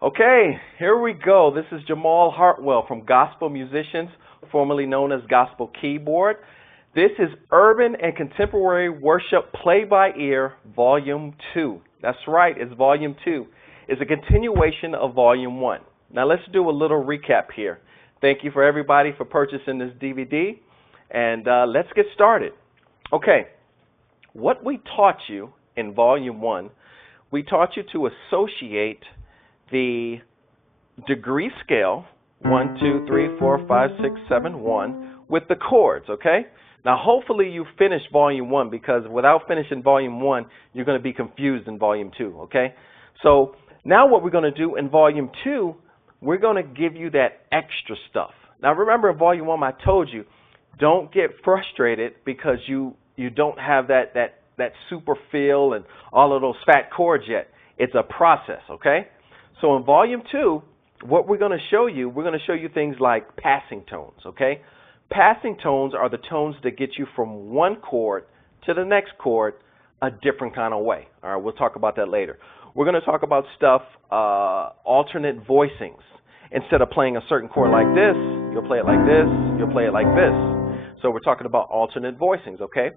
Okay, here we go. This is Jamal Hartwell from Gospel Musicians, formerly known as Gospel Keyboard. This is Urban and Contemporary Worship Play-by-Ear, Volume 2. That's right, it's Volume 2. It's a continuation of Volume 1. Now let's do a little recap here. Thank you for everybody for purchasing this DVD, and let's get started. Okay, what we taught you in Volume 1, we taught you to associate the degree scale, 1, 2, 3, 4, 5, 6, 7, 1, with the chords, okay? Now, hopefully you finished Volume 1, because without finishing Volume 1, you're going to be confused in Volume 2, okay? So now what we're going to do in Volume 2, we're going to give you that extra stuff. Now, remember in Volume 1, I told you, don't get frustrated because you don't have that super feel and all of those fat chords yet. It's a process, okay? So in Volume 2, what we're going to show you things like passing tones, okay? Passing tones are the tones that get you from one chord to the next chord a different kind of way. All right, we'll talk about that later. We're going to talk about stuff, alternate voicings. Instead of playing a certain chord like this, you'll play it like this, you'll play it like this. So we're talking about alternate voicings, okay?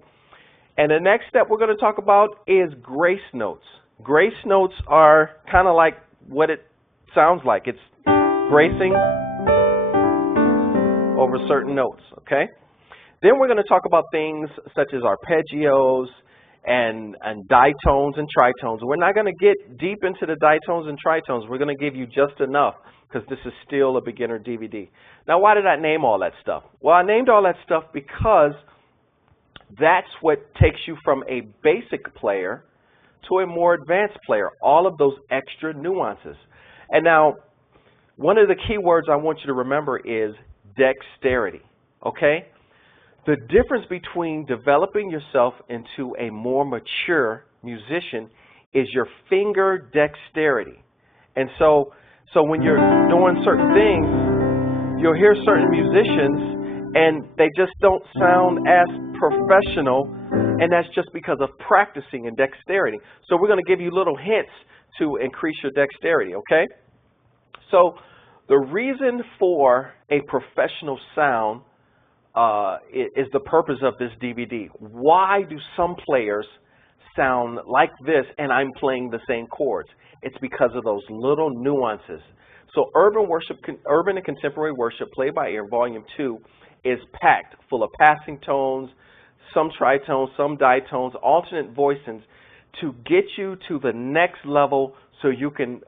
And the next step we're going to talk about is grace notes. Grace notes are kind of like what it sounds like. It's gracing over certain notes, okay? Then we're going to talk about things such as arpeggios and ditones and tritones. We're not going to get deep into the ditones and tritones. We're going to give you just enough because this is still a beginner DVD. Now, why did I name all that stuff? Well, I named all that stuff because that's what takes you from a basic player to a more advanced player, all of those extra nuances. And now, one of the key words I want you to remember is dexterity, okay? The difference between developing yourself into a more mature musician is your finger dexterity. And so when you're doing certain things, you'll hear certain musicians and they just don't sound as professional, and that's just because of practicing and dexterity. So we're going to give you little hints to increase your dexterity, okay? So the reason for a professional sound is the purpose of this DVD. Why do some players sound like this and I'm playing the same chords? It's because of those little nuances. So Urban and Contemporary Worship Play-by-Ear Volume 2 is packed full of passing tones, some tritones, some ditones, alternate voicings to get you to the next level so you can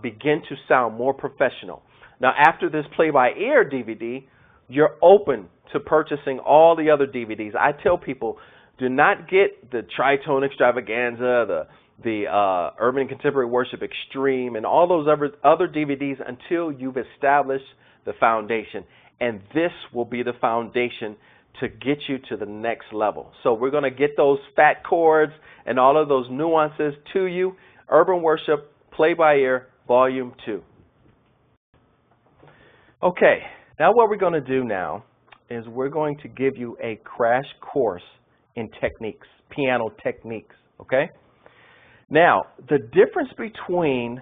begin to sound more professional. Now, after this play-by-ear DVD, you're open to purchasing all the other DVDs. I tell people, do not get the Tritone Extravaganza, the Urban and Contemporary Worship Extreme, and all those other DVDs until you've established the foundation. And this will be the foundation to get you to the next level. So we're going to get those fat chords and all of those nuances to you. Urban Worship Play-by-Ear Volume 2. Okay, now what we're going to do now is we're going to give you a crash course in techniques, piano techniques, okay? Now, the difference between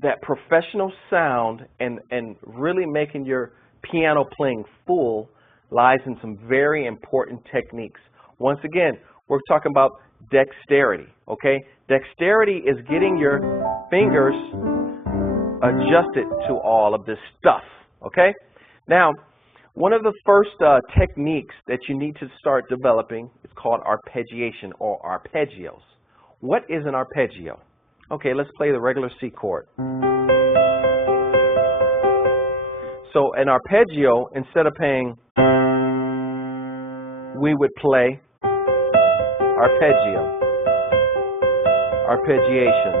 that professional sound and really making your piano playing full lies in some very important techniques. Once again, we're talking about dexterity, okay? Dexterity is getting your fingers adjusted to all of this stuff, okay? Now, one of the first techniques that you need to start developing is called arpeggiation or arpeggios. What is an arpeggio? Okay, let's play the regular C chord. So an arpeggio, instead of playing, we would play arpeggio, arpeggiation.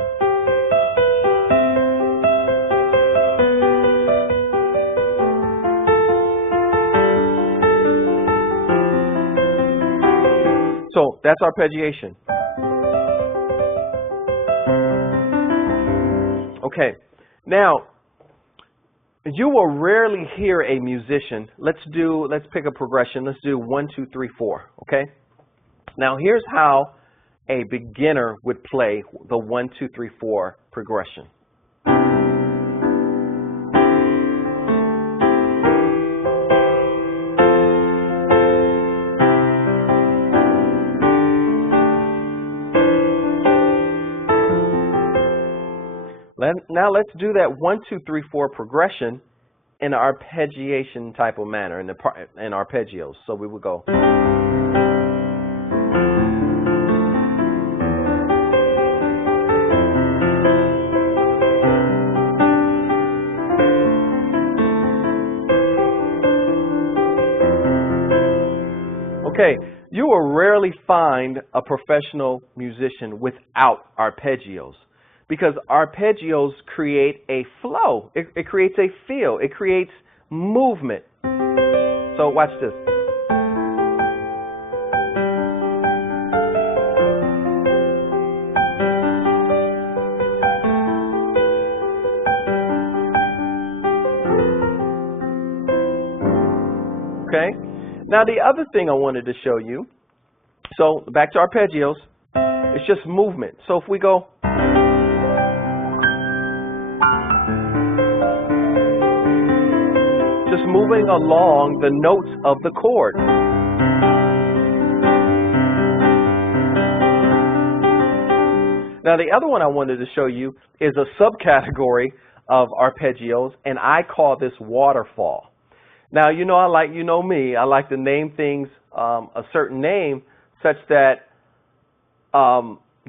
So that's arpeggiation. Okay, now you will rarely hear a musician. Let's pick a progression. Let's do 1, 2, 3, 4. Okay. Now here's how a beginner would play the 1, 2, 3, 4 progression. Now let's do that 1, 2, 3, 4 progression in an arpeggiation type of manner, in arpeggios. So we would go. Okay, you will rarely find a professional musician without arpeggios, because arpeggios create a flow. It creates a feel. It creates movement. So watch this. Okay. Now the other thing I wanted to show you, so back to arpeggios, it's just movement. So if we go, just moving along the notes of the chord. Now the other one I wanted to show you is a subcategory of arpeggios, and I call this waterfall. Now, you know me, I like to name things a certain name such that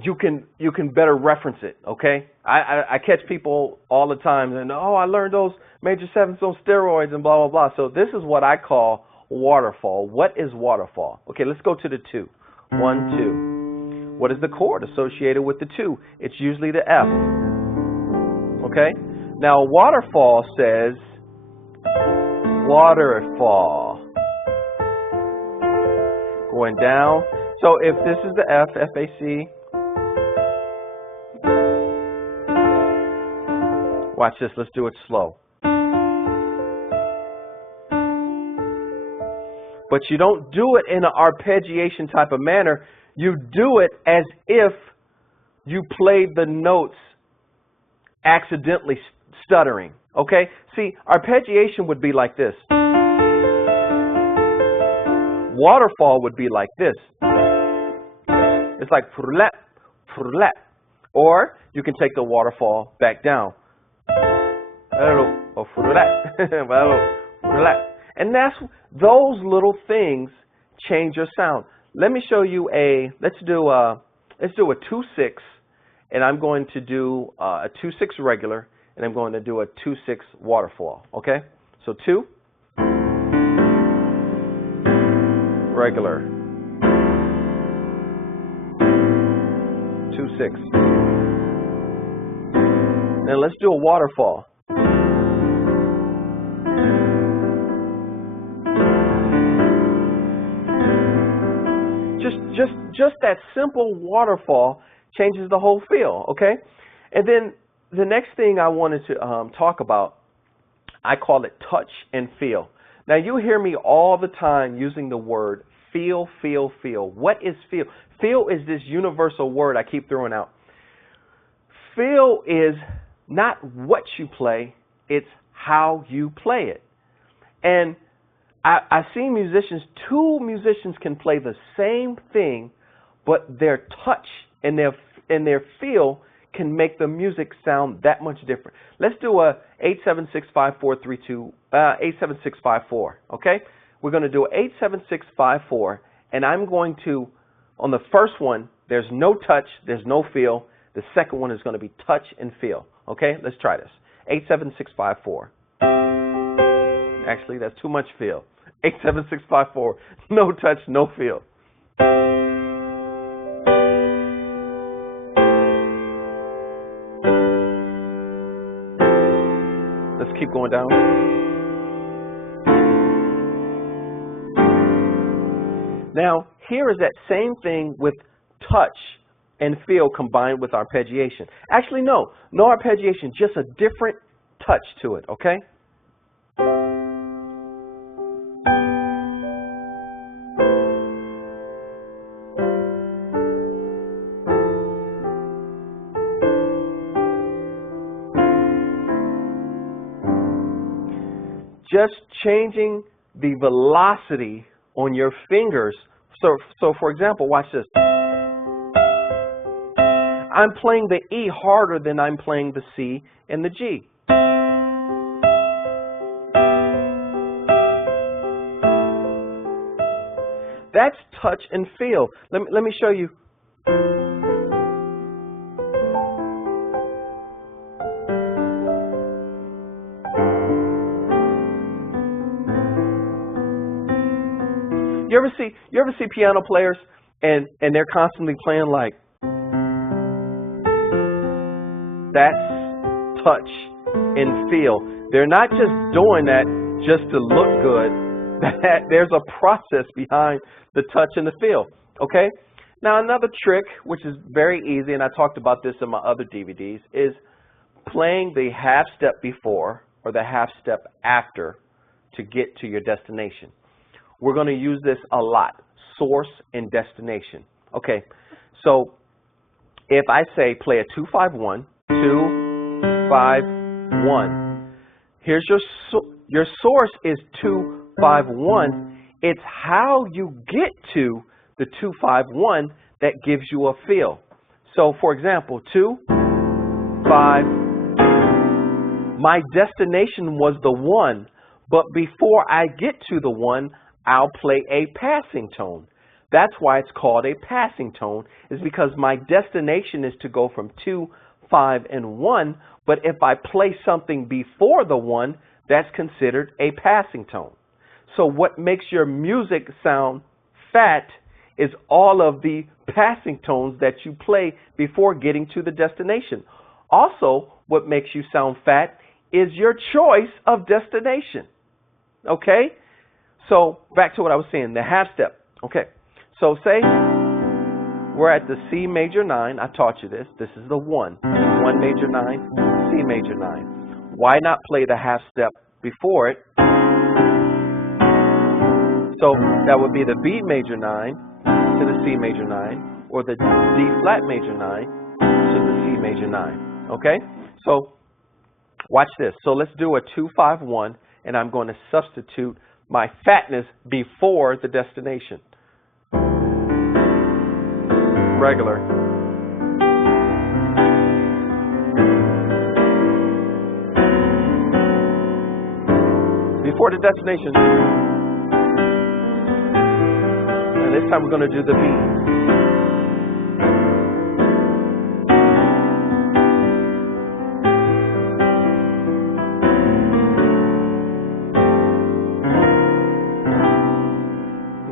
you can better reference it, okay? I catch people all the time and, oh, I learned those major sevenths on steroids and blah, blah, blah. So this is what I call waterfall. What is waterfall? Okay, let's go to the 2. 1, 2. What is the chord associated with the 2? It's usually the F, okay? Now, waterfall says waterfall. Going down. So if this is the F, F-A-C. Watch this. Let's do it slow. But you don't do it in an arpeggiation type of manner. You do it as if you played the notes accidentally stuttering. Okay? See, arpeggiation would be like this. Waterfall would be like this. It's like prulap, prulap. Or you can take the waterfall back down. And those little things change your sound. Let me show you let's do a 2-6, and I'm going to do a 2-6 regular, and I'm going to do a 2-6 waterfall. Okay? So 2 regular, 2-6. Now let's do a waterfall. Just that simple waterfall changes the whole feel, okay? And then the next thing I wanted to talk about, I call it touch and feel. Now you hear me all the time using the word feel, feel, feel. What is feel? Feel is this universal word I keep throwing out. Feel is not what you play, it's how you play it. And I see musicians, 2 musicians can play the same thing, but their touch and their feel can make the music sound that much different. Let's do a 8765432 87654, okay? We're going to do 87654, and I'm going to, on the first one, there's no touch, there's no feel. The second one is going to be touch and feel. Okay? Let's try this. 87654. Actually, that's too much feel. 87654. No touch, no feel. Let's keep going down. Now, here is that same thing with touch and feel combined with arpeggiation. Actually, no arpeggiation, just a different touch to it, okay? Just changing the velocity on your fingers. So for example, watch this. I'm playing the E harder than I'm playing the C and the G. That's touch and feel. Let me show you. You ever see piano players and they're constantly playing like that's touch and feel. They're not just doing that just to look good. There's a process behind the touch and the feel. Okay? Now another trick, which is very easy, and I talked about this in my other DVDs, is playing the half step before or the half step after to get to your destination. We're going to use this a lot, source and destination. Okay, so if I say play a 2-5-1, 2-5-1, here's your source is 2-5-1. It's how you get to the 2-5-1 that gives you a feel. So for example, 2-5, my destination was the 1, but before I get to the 1, I'll play a passing tone. That's why it's called a passing tone, is because my destination is to go from 2, 5, and 1, but if I play something before the 1, that's considered a passing tone. So what makes your music sound fat is all of the passing tones that you play before getting to the destination. Also, what makes you sound fat is your choice of destination. Okay? So back to what I was saying, the half step. Okay, so say we're at the C major 9. I taught you this. This is the 1. 1 major 9, C major 9. Why not play the half step before it? So that would be the B major 9 to the C major 9, or the D flat major 9 to the C major 9. Okay, so watch this. So let's do a 2-5-1, and I'm going to substitute my fatness before the destination. Regular. Before the destination. And this time we're going to do the B.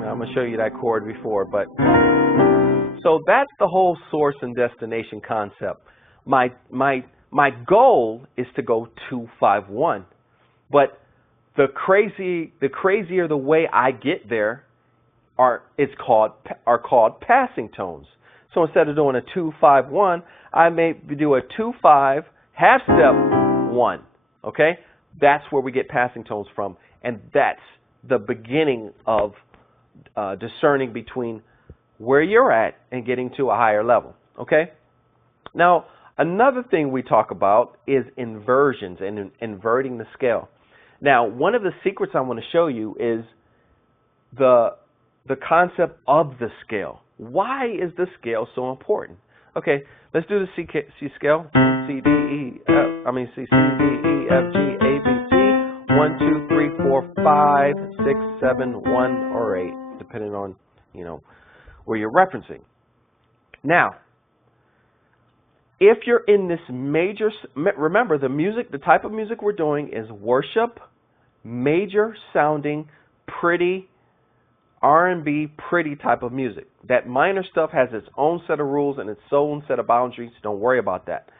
I'm going to show you that chord before, but so that's the whole source and destination concept. My goal is to go 2-5-1, but the crazier the way I get there are called passing tones. So instead of doing a 2-5-1, I may do a 2-5 half step 1. Okay, that's where we get passing tones from, and that's the beginning of discerning between where you're at and getting to a higher level. Okay? Now, another thing we talk about is inversions and inverting the scale. Now, one of the secrets I want to show you is the concept of the scale. Why is the scale so important? Okay, let's do the C scale. C, D, E, F, C, D, E, F, G, A, B, C. 1, 2, 3, 4, 5, 6, 7, 1, or 8, depending on, where you're referencing. Now, if you're in this major, remember the type of music we're doing is worship, major sounding, pretty, R&B, pretty type of music. That minor stuff has its own set of rules and its own set of boundaries. Don't worry about that.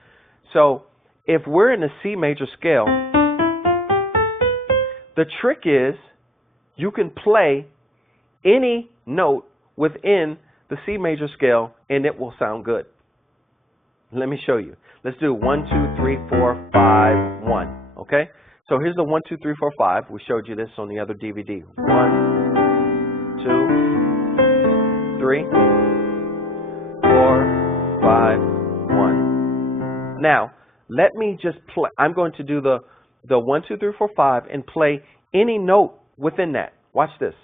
So if we're in the C major scale, the trick is you can play any note within the C major scale and it will sound good. Let me show you. Let's do 1, 2, 3, 4, 5, 1. Okay? So here's the 1, 2, 3, 4, 5. We showed you this on the other DVD. 1, 2, 3, 4, 5, 1. Now, let me just play. I'm going to do the 1, 2, 3, 4, 5 and play any note within that. Watch this.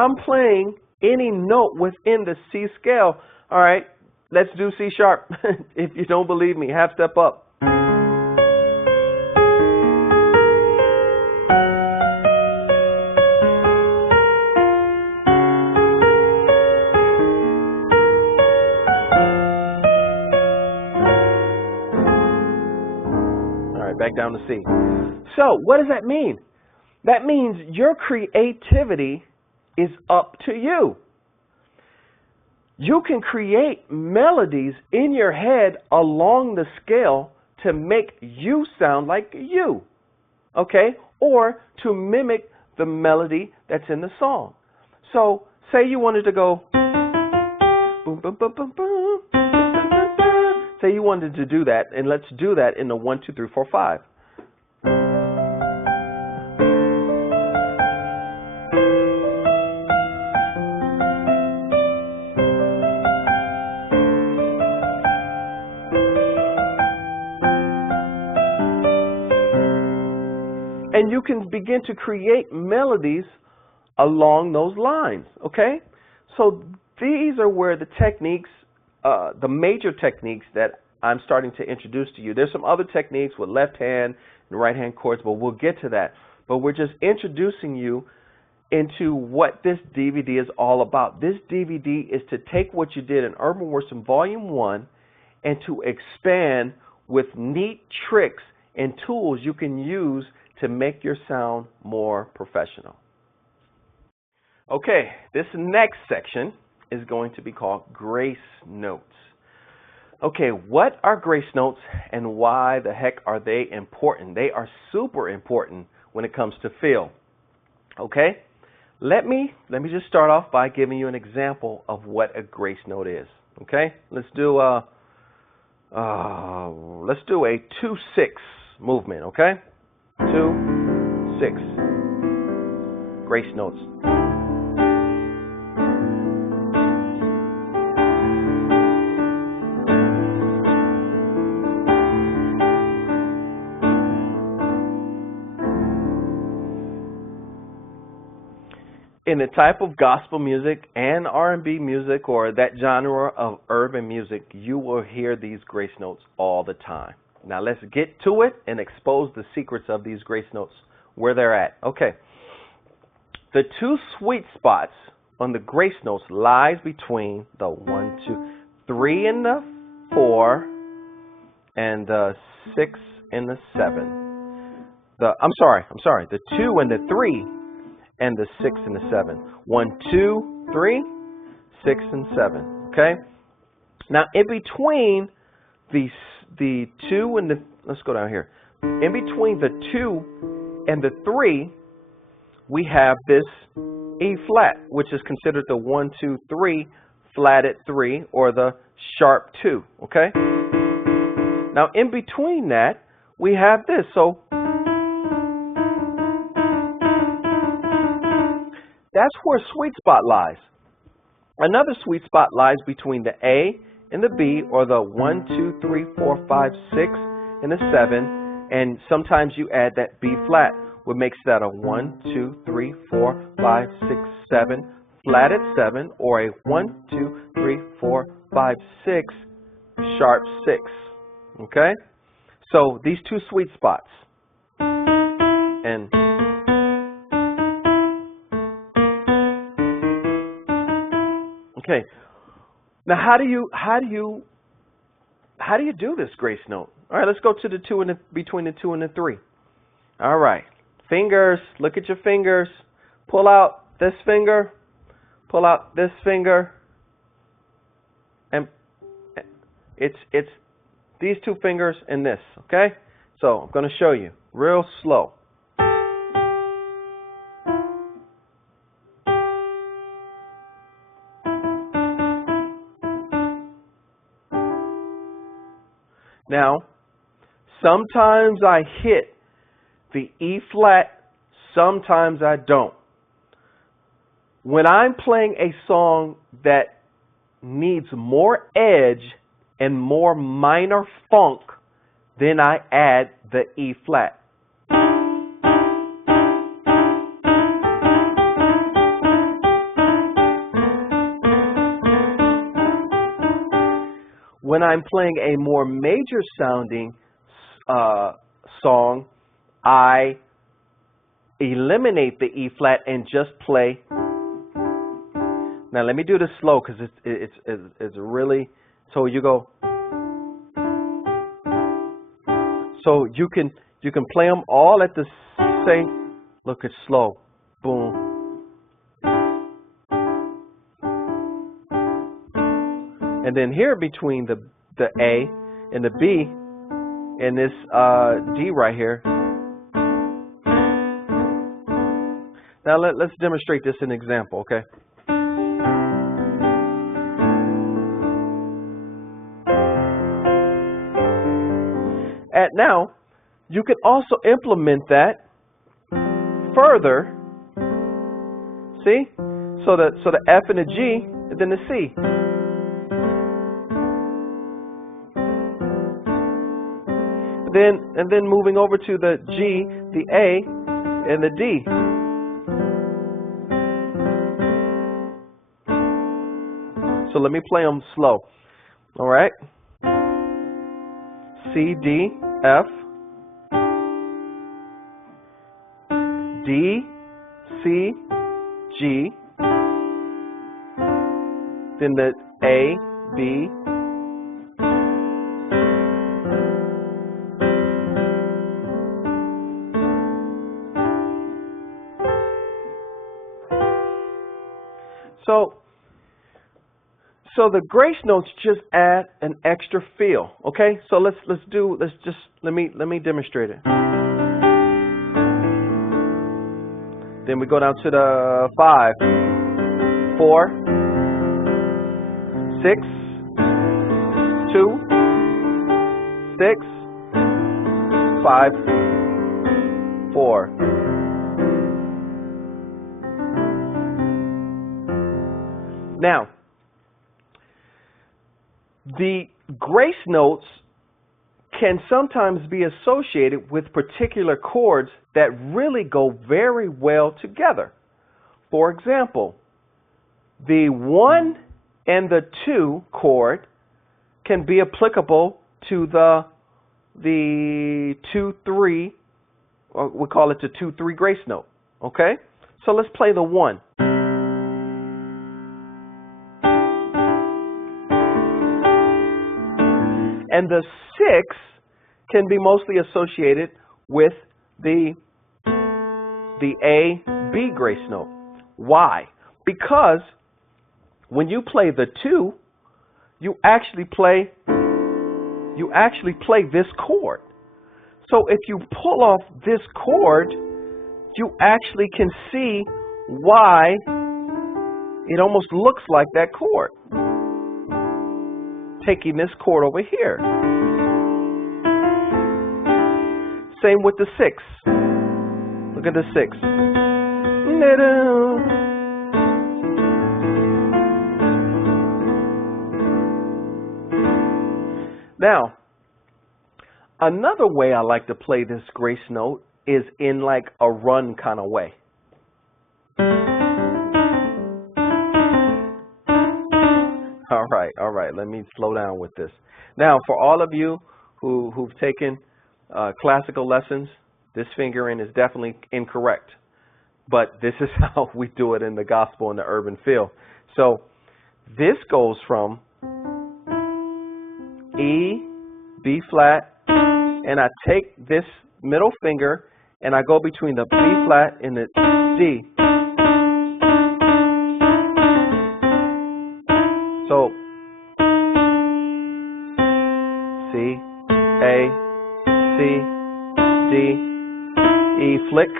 I'm playing any note within the C scale. All right, let's do C sharp. If you don't believe me, half step up. All right, back down to C. So what does that mean? That means your creativity is up to you. You can create melodies in your head along the scale to make you sound like you, okay? Or to mimic the melody that's in the song. So say you wanted to go boom, boom, boom, boom, boom. Say you wanted to do that, and let's do that in the 1, 2, 3, 4, 5. And you can begin to create melodies along those lines, okay? So these are where the techniques, the major techniques that I'm starting to introduce to you. There's some other techniques with left hand and right hand chords, but we'll get to that. But we're just introducing you into what this DVD is all about. This DVD is to take what you did in Urban Wisdom Volume 1 and to expand with neat tricks and tools you can use to make your sound more professional. Okay, this next section is going to be called grace notes. Okay, what are grace notes and why the heck are they important? They are super important when it comes to feel. Okay, let me just start off by giving you an example of what a grace note is. Okay, let's do a 2-6 movement. Okay. 2, 6. Grace notes. In the type of gospel music and R&B music or that genre of urban music, you will hear these grace notes all the time. Now let's get to it and expose the secrets of these grace notes, where they're at. Okay. The 2 sweet spots on the grace notes lies between the 1, 2, 3 and the 4 and the 6 and the 7. I'm sorry. The 2 and the 3 and the 6 and the 7. 1, 2, 3, 6 and 7. Okay? Now in between the 2 and the, let's go down here. In between the 2 and the 3, we have this E flat, which is considered the 1, 2, 3 flatted 3 or the sharp 2. Okay? Now in between that, we have this. So that's where sweet spot lies. Another sweet spot lies between the A and the B, or the 1, 2, 3, 4, 5, 6, and the 7, and sometimes you add that B flat, what makes that a 1, 2, 3, 4, 5, 6, 7, flatted 7, or a 1, 2, 3, 4, 5, 6, sharp 6. Okay? So these 2 sweet spots. And okay. Now, how do you do this grace note? All right, let's go to the 2 and between the 2 and the 3. All right, fingers. Look at your fingers. Pull out this finger. Pull out this finger. And it's these 2 fingers and this. Okay. So I'm going to show you real slow. Now, sometimes I hit the E flat, sometimes I don't. When I'm playing a song that needs more edge and more minor funk, then I add the E flat. When I'm playing a more major sounding song, I eliminate the E flat and just play. Now let me do this slow because it's really, so you go. So you can play them all at the same. Look, it's slow. Boom. And then here between the A and the B and this D right here. Now let's demonstrate this in an example, okay? Now, you can also implement that further. See? So the F and the G, and then the C. And then moving over to the G, the A, and the D. So let me play them slow. All right? C, D, F, D, C, G, then the A, B, So the grace notes just add an extra feel, okay? So let me demonstrate it. Then we go down to the 5, 4, 6, 2, 6, 5, 4. Now, the grace notes can sometimes be associated with particular chords that really go very well together. For example, the 1 and the 2 chord can be applicable to the 2-3, or we call it the 2-3 grace note. Okay? So let's play the 1. And the 6 can be mostly associated with the A, B grace note. Why? Because when you play the 2, you actually play this chord. So if you pull off this chord, you actually can see why it almost looks like that chord. Taking this chord over here. Same with the 6. Look at the 6. Now, another way I like to play this grace note is in like a run kind of way. All right, let me slow down with this. Now, for all of you who've taken classical lessons, this fingering is definitely incorrect. But this is how we do it in the gospel and the urban feel. So this goes from E, B flat, and I take this middle finger and I go between the B flat and the D. So C, A, C, D, E flick,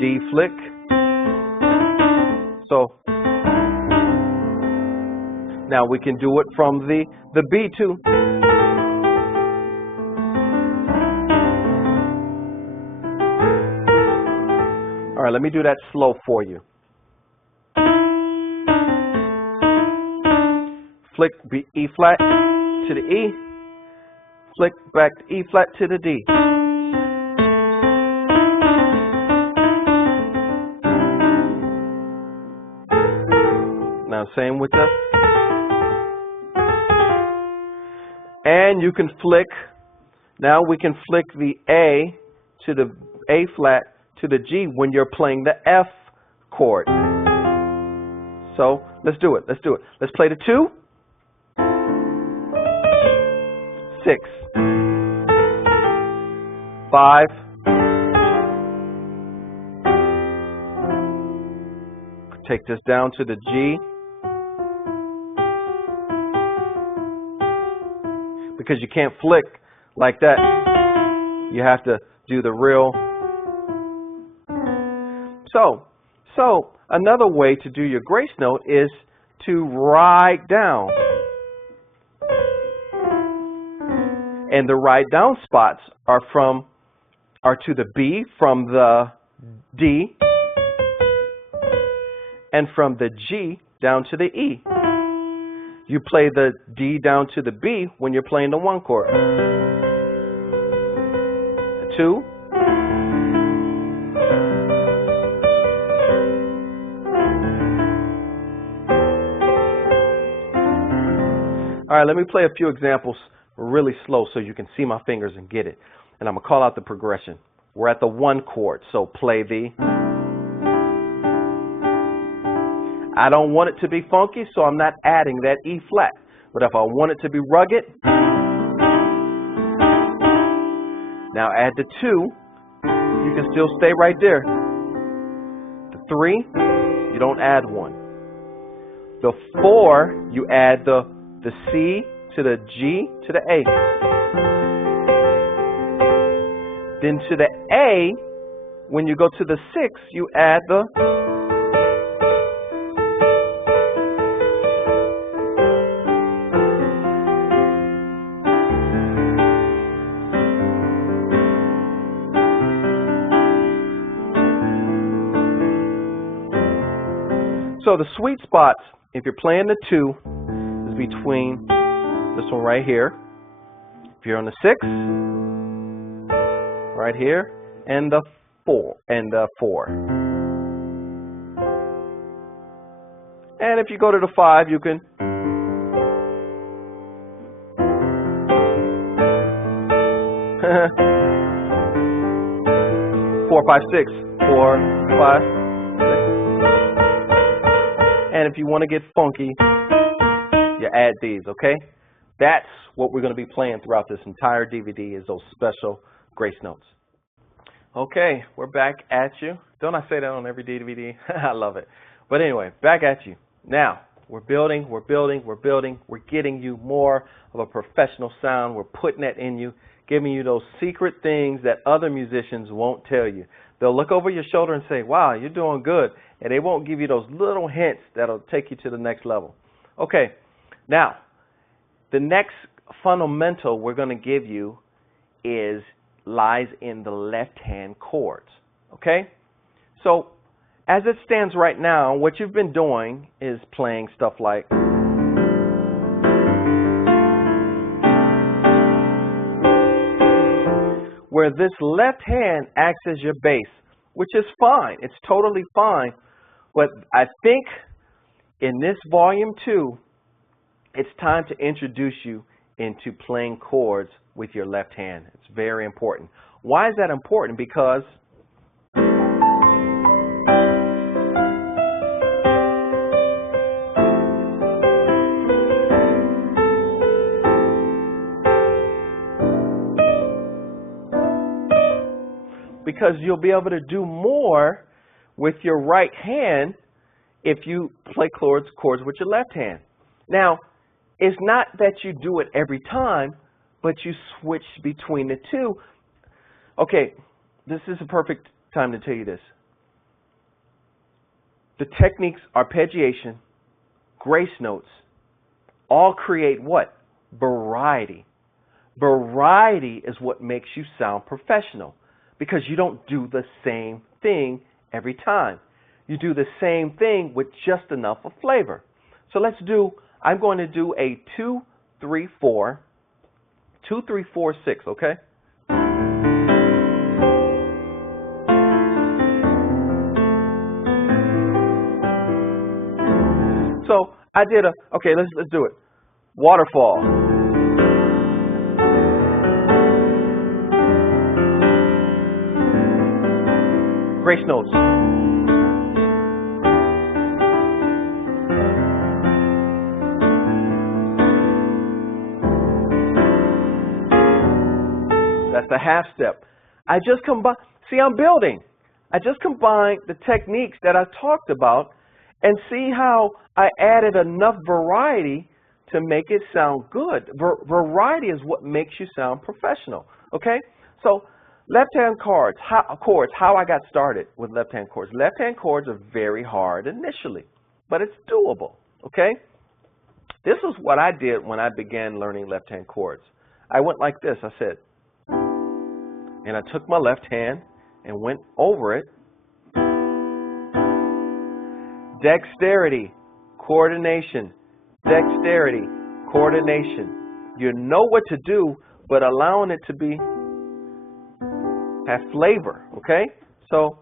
D flick. So now we can do it from the B too. All right, let me do that slow for you. Flick B, E flat to the E, flick back to E flat to the D. Now same with the And you can flick, now we can flick the A to the A flat to the G when you're playing the F chord. So let's do it. Let's do it. Let's play the 2, 6, 5, take this down to the G, because you can't flick like that. You have to do the real. So another way to do your grace note is to write down. And the write down spots are to the B from the D and from the G down to the E. You play the D down to the B when you're playing the 1 chord. 2. All right, let me play a few examples really slow so you can see my fingers and get it. And I'm going to call out the progression. We're at the 1 chord, so play the. I don't want it to be funky, so I'm not adding that E flat. But if I want it to be rugged, now add the 2. You can still stay right there. The 3, you don't add 1. The 4, you add the C to the G to the A. Then to the A, when you go to the 6, you add the. So the sweet spots, if you're playing the 2, is between this one right here. If you're on the 6, right here, and the 4, and the 4. And if you go to the 5, you can. 4, 5, 6, 4, 5, 6. And if you want to get funky, you add these, okay? That's what we're going to be playing throughout this entire DVD, is those special grace notes. Okay, we're back at you. Don't I say that on every DVD? I love it. But anyway, back at you. Now, we're building. We're getting you more of a professional sound. We're putting that in you, giving you those secret things that other musicians won't tell you. They'll look over your shoulder and say, wow, you're doing good. And they won't give you those little hints that'll take you to the next level. Okay, now, the next fundamental we're going to give you lies in the left-hand chords. Okay? So, as it stands right now, what you've been doing is playing stuff like. Where this left hand acts as your bass, which is fine. It's totally fine. But I think in this volume 2, it's time to introduce you into playing chords with your left hand. It's very important. Why is that important? Because you'll be able to do more with your right hand if you play chords with your left hand. Now, it's not that you do it every time, but you switch between the two. Okay, this is a perfect time to tell you this. The techniques, arpeggiation, grace notes, all create what? Variety. Variety is what makes you sound professional, because you don't do the same thing every time. You do the same thing with just enough of flavor. So I'm going to do a 2, 3, 4, 2, 3, 4, 6, okay? So I did okay, let's do it. Waterfall. grace notes. That's the half step. I just combine. See, I'm building. I just combined the techniques that I talked about and see how I added enough variety to make it sound good. Variety is what makes you sound professional. Okay? So left-hand chords, how I got started with left-hand chords. Left-hand chords are very hard initially, but it's doable. Okay? This is what I did when I began learning left-hand chords. I went like this. I said, and I took my left hand and went over it. Dexterity, coordination, dexterity, coordination. You know what to do, but allowing it to be, have flavor, okay? So,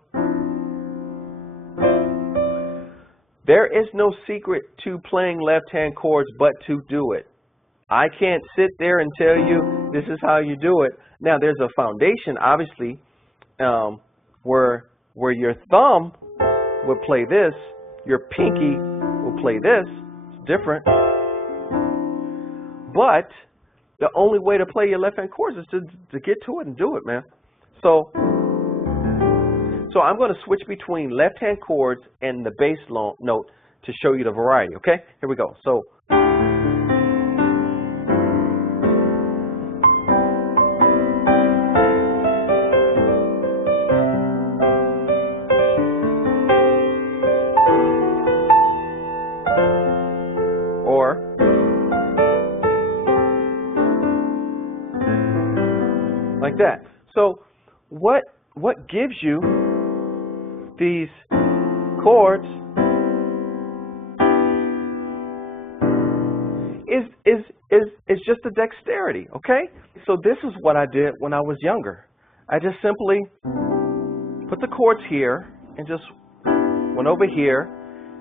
there is no secret to playing left-hand chords but to do it. I can't sit there and tell you this is how you do it. Now, there's a foundation, obviously, where your thumb would play this, your pinky will play this. It's different. But the only way to play your left-hand chords is to get to it and do it, man. So I'm going to switch between left-hand chords and the bass note to show you the variety, okay? Here we go. So, like that. So what gives you these chords is just the dexterity, okay? So this is what I did when I was younger. I just simply put the chords here and just went over here,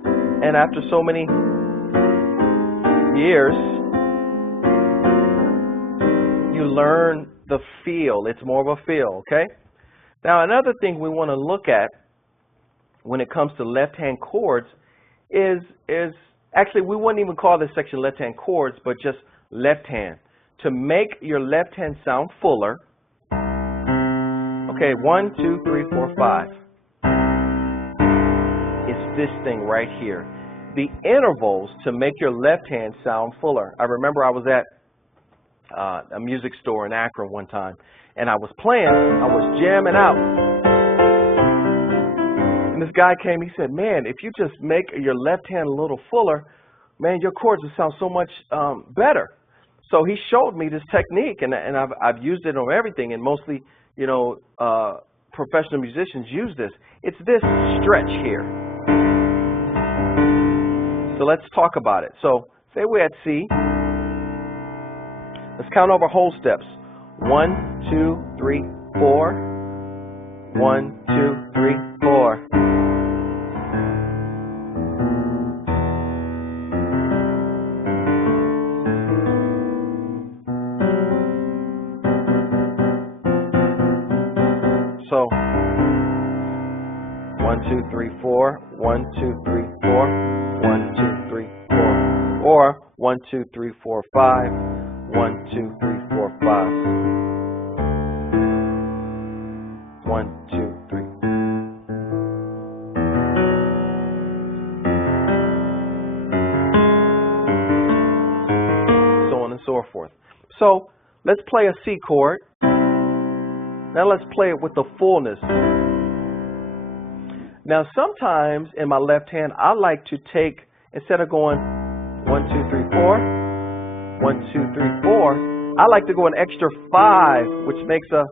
and after so many years, you learn the feel. It's more of a feel, okay? Now, another thing we want to look at when it comes to left-hand chords is actually, we wouldn't even call this section left-hand chords, but just left hand. To make your left hand sound fuller, okay, 1, 2, 3, 4, 5. It's this thing right here. The intervals to make your left hand sound fuller. I remember I was at a music store in Akron one time, and I was playing, I was jamming out, and this guy came, he said, man, if you just make your left hand a little fuller, man, your chords will sound so much better. So he showed me this technique, and I've used it on everything, and mostly, you know, professional musicians use this. It's this stretch here. So let's talk about it. So say we're at C. Let's count over whole steps. 1, 2, 3, 4. 1, 2, 3, 4. So 1, 2, 3, 4. 1, 2, 3, 4. 1, 2, 3, 4. Or 1, 2, 3, 4, 5. 1, 2, 3, 4, 5. 1, 2, 3. So on and so forth. So let's play a C chord. Now let's play it with the fullness. Now sometimes in my left hand, I like to take, instead of going 1, 2, 3, 4. 1, 2, 3, 4. I like to go an extra 5, which makes a,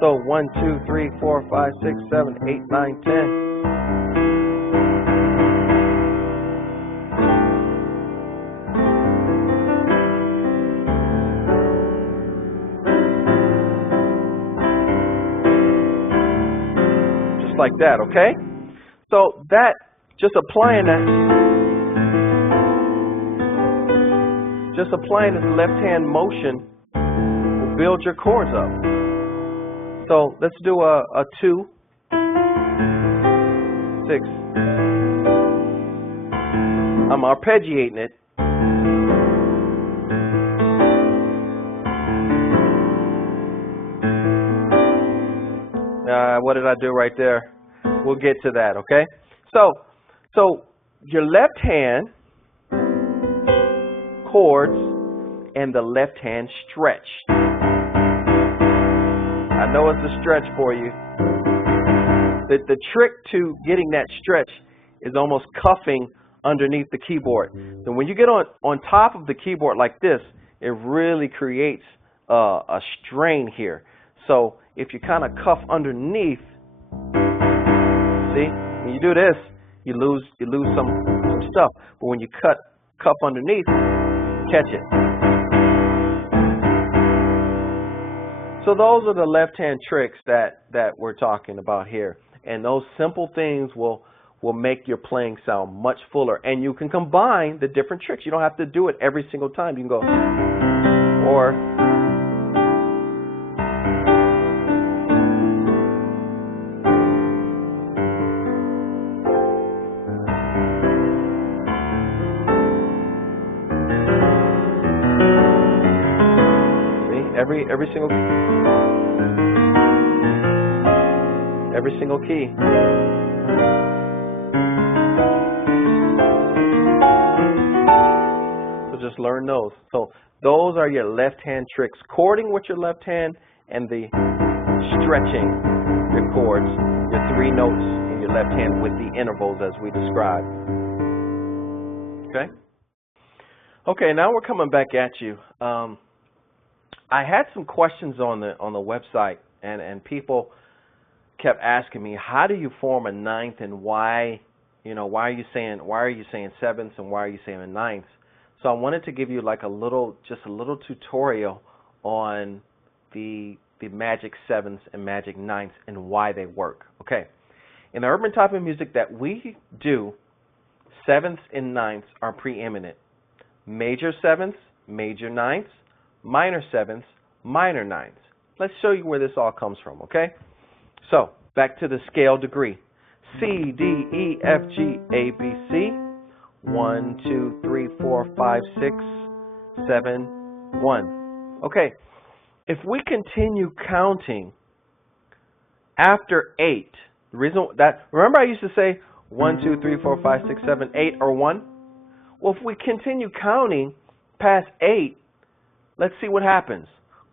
so 1, 2, 3, 4, 5, 6, 7, 8, 9, 10. Just like that, okay? So that, just applying that. Just applying this left-hand motion will build your chords up. So let's do a 2. 6. I'm arpeggiating it. What did I do right there? We'll get to that, okay? So your left hand chords and the left hand stretch. I know it's a stretch for you. The trick to getting that stretch is almost cuffing underneath the keyboard. So when you get on top of the keyboard like this, it really creates a strain here. So if you kind of cuff underneath, see, when you do this, you lose some stuff. But when you cuff underneath, catch it. So those are the left-hand tricks that we're talking about here. And those simple things will make your playing sound much fuller. And you can combine the different tricks. You don't have to do it every single time. You can go, or every single key. So just learn those. So those are your left-hand tricks. Chording with your left hand and the stretching your chords, your 3 notes in your left hand with the intervals as we described. Okay? Okay, now we're coming back at you. I had some questions on the website, and people kept asking me, how do you form a ninth, and why are you saying 7ths and why are you saying ninths? So I wanted to give you like just a little tutorial on the magic 7ths and magic ninths and why they work. Okay, in the urban type of music that we do, 7ths and ninths are preeminent. Major 7ths, major ninths, minor 7ths, minor ninths. Let's show you where this all comes from, okay? So, back to the scale degree. C, D, E, F, G, A, B, C. 1, 2, 3, 4, 5, 6, 7, 1. Okay, if we continue counting after 8, the reason that, remember I used to say 1, 2, 3, 4, 5, 6, 7, 8, or 1? Well, if we continue counting past 8, let's see what happens.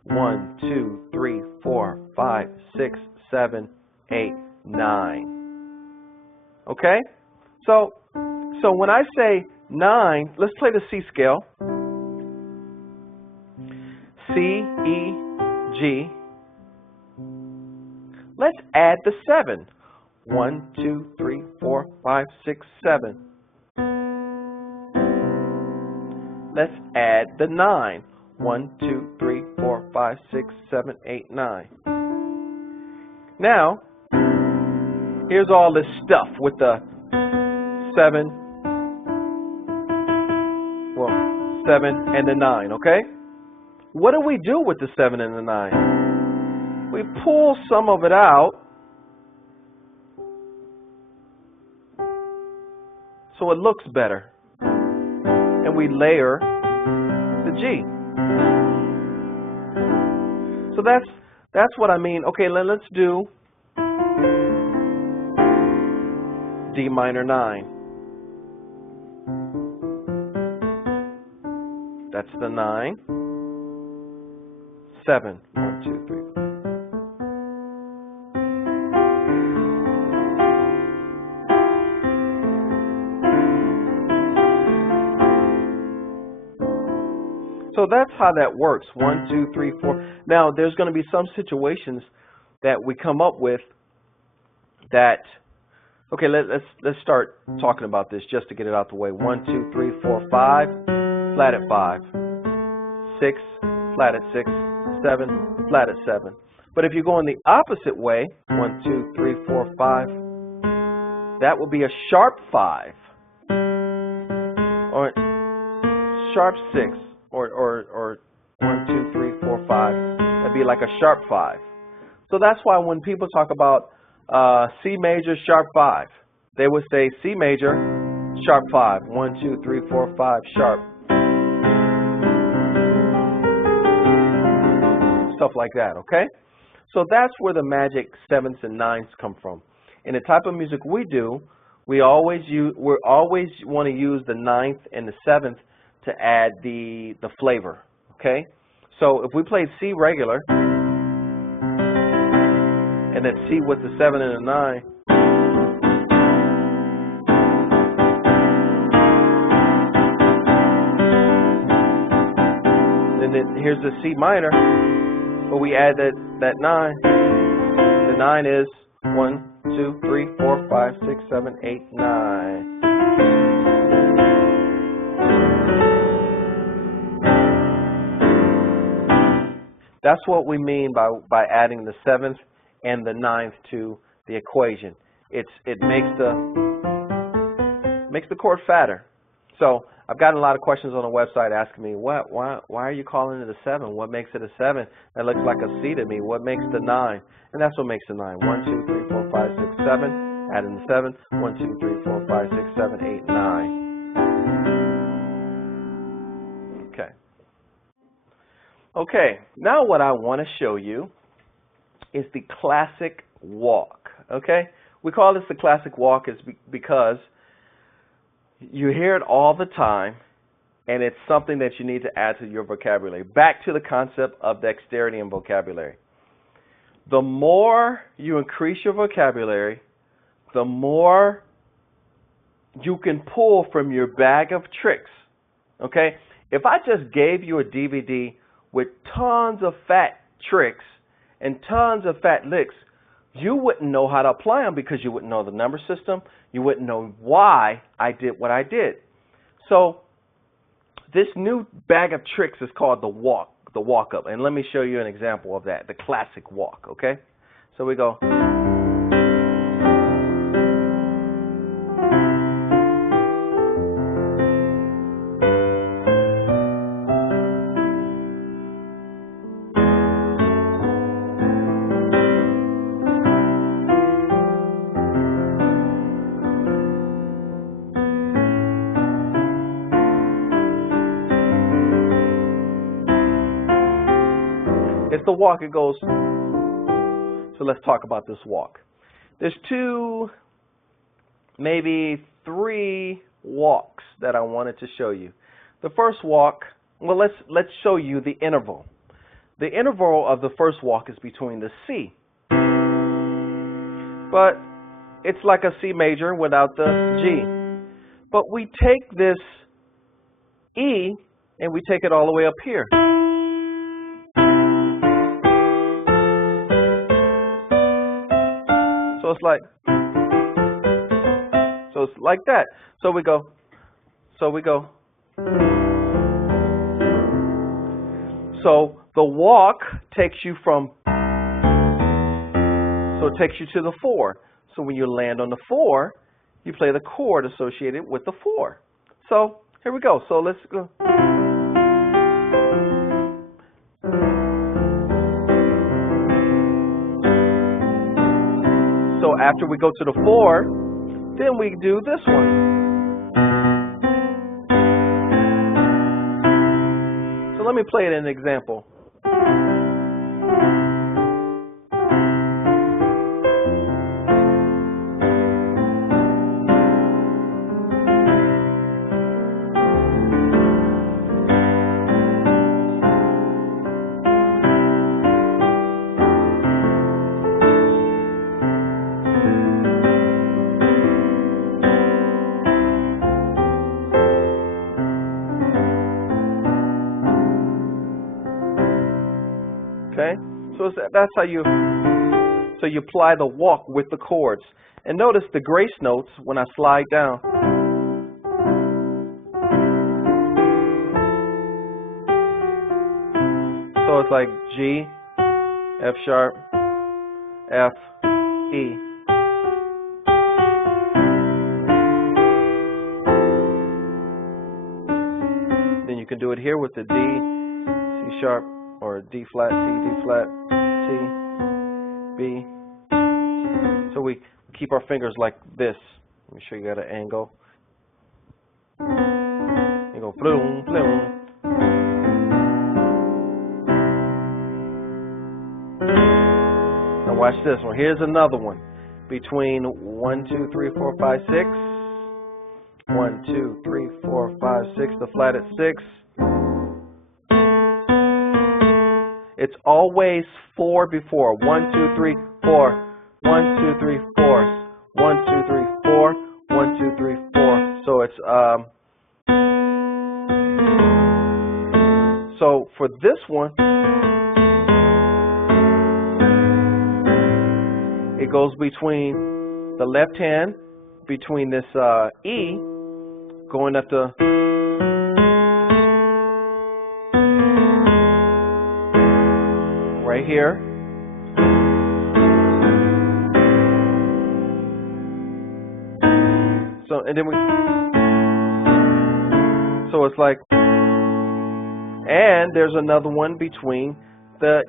1, 2, 3, 4, 5, 6, 7, 8, 9. Okay? So when I say 9, let's play the C scale. C, E, G. Let's add the 7. 1, 2, 3, 4, 5, 6, 7. Let's add the 9. 1, 2, 3, 4, 5, 6, 7, 8, 9. Now, here's all this stuff with the 7, well, 7 and the 9, okay? What do we do with the 7 and the 9? We pull some of it out so it looks better. And we layer the G. So that's what I mean. Okay, let's do D minor 9. That's the 9. 7. 1, 2, 3. So that's how that works. 1, 2, 3, 4. Now, there's going to be some situations that we come up with that. Okay, let's start talking about this just to get it out the way. 1, 2, 3, 4, 5. Flat at 5. 6. Flat at 6. 7. Flat at 7. But if you go in the opposite way, 1, 2, 3, 4, 5. That would be a sharp 5. Or sharp 6. Or 1, 2, 3, 4, 5. That'd be like a sharp 5. So that's why when people talk about C major sharp 5, they would say C major, sharp 5. 1, 2, 3, 4, 5, sharp. Stuff like that, okay? So that's where the magic 7ths and 9ths come from. In the type of music we do, we always want to use the 9th and the 7th to add the flavor, okay? So if we played C regular, and then C with the 7 and the 9, and then here's the C minor, but we add that 9. The 9 is 1, 2, 3, 4, 5, 6, 7, 8, 9. That's what we mean by adding the 7th and the 9th to the equation. It makes the chord fatter. So I've gotten a lot of questions on the website asking me, why are you calling it a 7? What makes it a 7? That looks like a C to me. What makes the 9? And that's what makes the 9. 1, 2, 3, 4, 5, 6, 7. Add in the 7. 1, 2, 3, 4, 5, 6, 7, 8, 9. Okay, now what I want to show you is the classic walk, okay? We call this the classic walk because you hear it all the time, and it's something that you need to add to your vocabulary. Back to the concept of dexterity and vocabulary. The more you increase your vocabulary, the more you can pull from your bag of tricks, okay? If I just gave you a DVD with tons of fat tricks and tons of fat licks, you wouldn't know how to apply them because you wouldn't know the number system. You wouldn't know why I did what I did. So this new bag of tricks is called the walk up. And let me show you an example of that, the classic walk, okay? So we go. It's the walk. It goes. So let's talk about this walk. There's 2, maybe 3 walks that I wanted to show you. The first walk, well, let's show you the interval. The interval of the first walk is between the C. But it's like a C major without the G. But we take this E and we take it all the way up here. It's like that. So we go. So the walk takes you from, so it takes you to the 4. So when you land on the 4, you play the chord associated with the 4. So here we go. So let's go. So after we go to the 4, then we do this one. So let me play it in an example. Okay, so that's how you apply the walk with the chords. And notice the grace notes when I slide down. So it's like G, F sharp, F, E. Then you can do it here with the D, C sharp, or D flat, C, D flat, T, B. So we keep our fingers like this, Let me show you at an angle. You go bloom, bloom. Now watch this one. Here's another one. Between 1, 2, 3, 4, 5, 6. 1, 2, 3, 4, 5, 6. The flat at 6. It's always 4 before. 1, 2, 3, 4. 1, 2, 3, 4. 1, 2, 3, 4. 1, 2, 3, 4. So it's so for this one, it goes between the left hand, between this E, going up to right here. So and then so it's like, and there's another one between the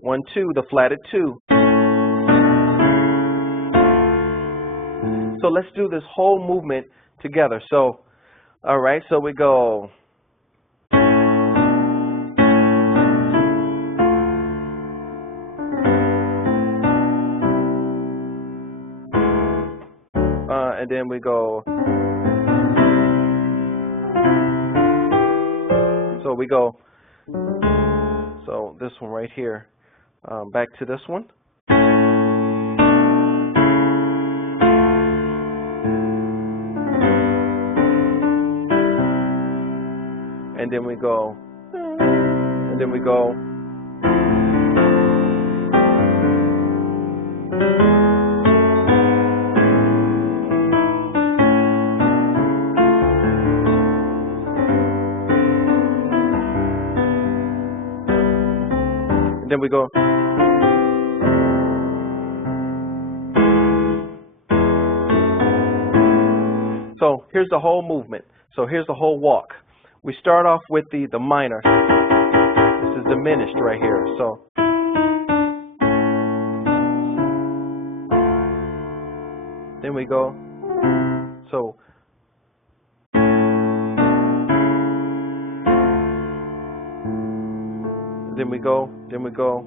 1, 2, the flatted 2. So let's do this whole movement together. So, all right, so we go. And then we go. So we go. So this one right here. Back to this one. And then we go. And then we go. And then we go. So here's the whole movement. So here's the whole walk. We start off with the minor. This is diminished right here. So then we go. So then we go. Then we go.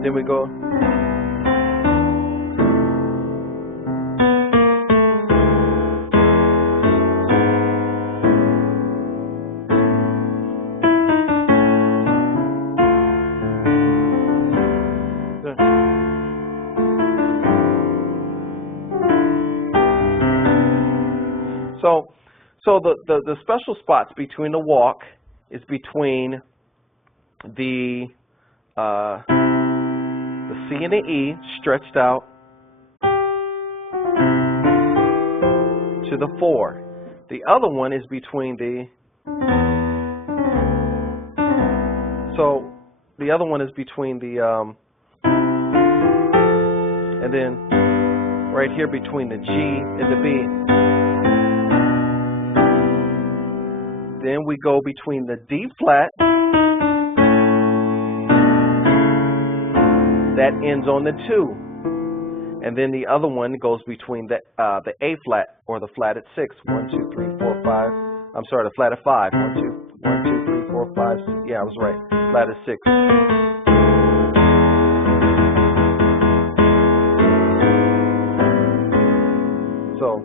Then we go. So the special spots between the walk is between the C and the E stretched out to the 4. The other one is between the the other one is between the and then right here between the G and the B. Then we go between the D flat that ends on the 2, and then the other one goes between the A flat or the flat at 6. 1, 2, 3, 4, 5. I'm sorry, the flat at 5. 1, 2, 3, 4, 5. 6. Yeah, I was right. Flat at 6. So.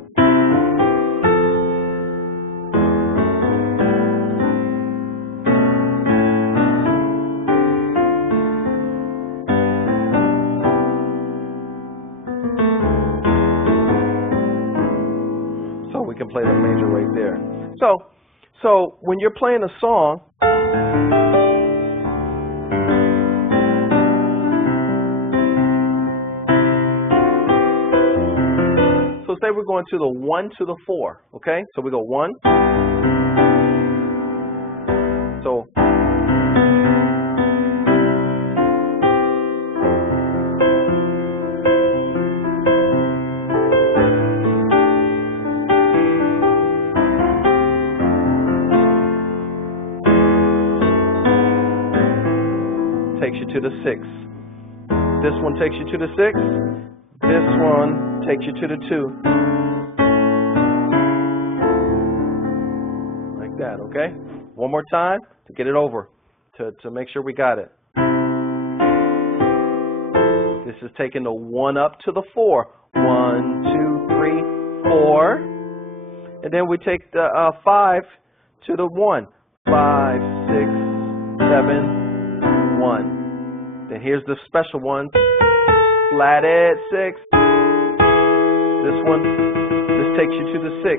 We can play the major right there. So when you're playing a song, so say we're going to the 1 to the 4, okay? So we go 1. So takes you to the 6. This one takes you to the 6. This one takes you to the 2. Like that, okay? One more time to get it over, to make sure we got it. This is taking the 1 up to the 4. 1, 2, 3, 4. And then we take the 5 to the 1. 5, 6, 7, 1. Then here's the special one. Flatted 6. This one, this takes you to the 6.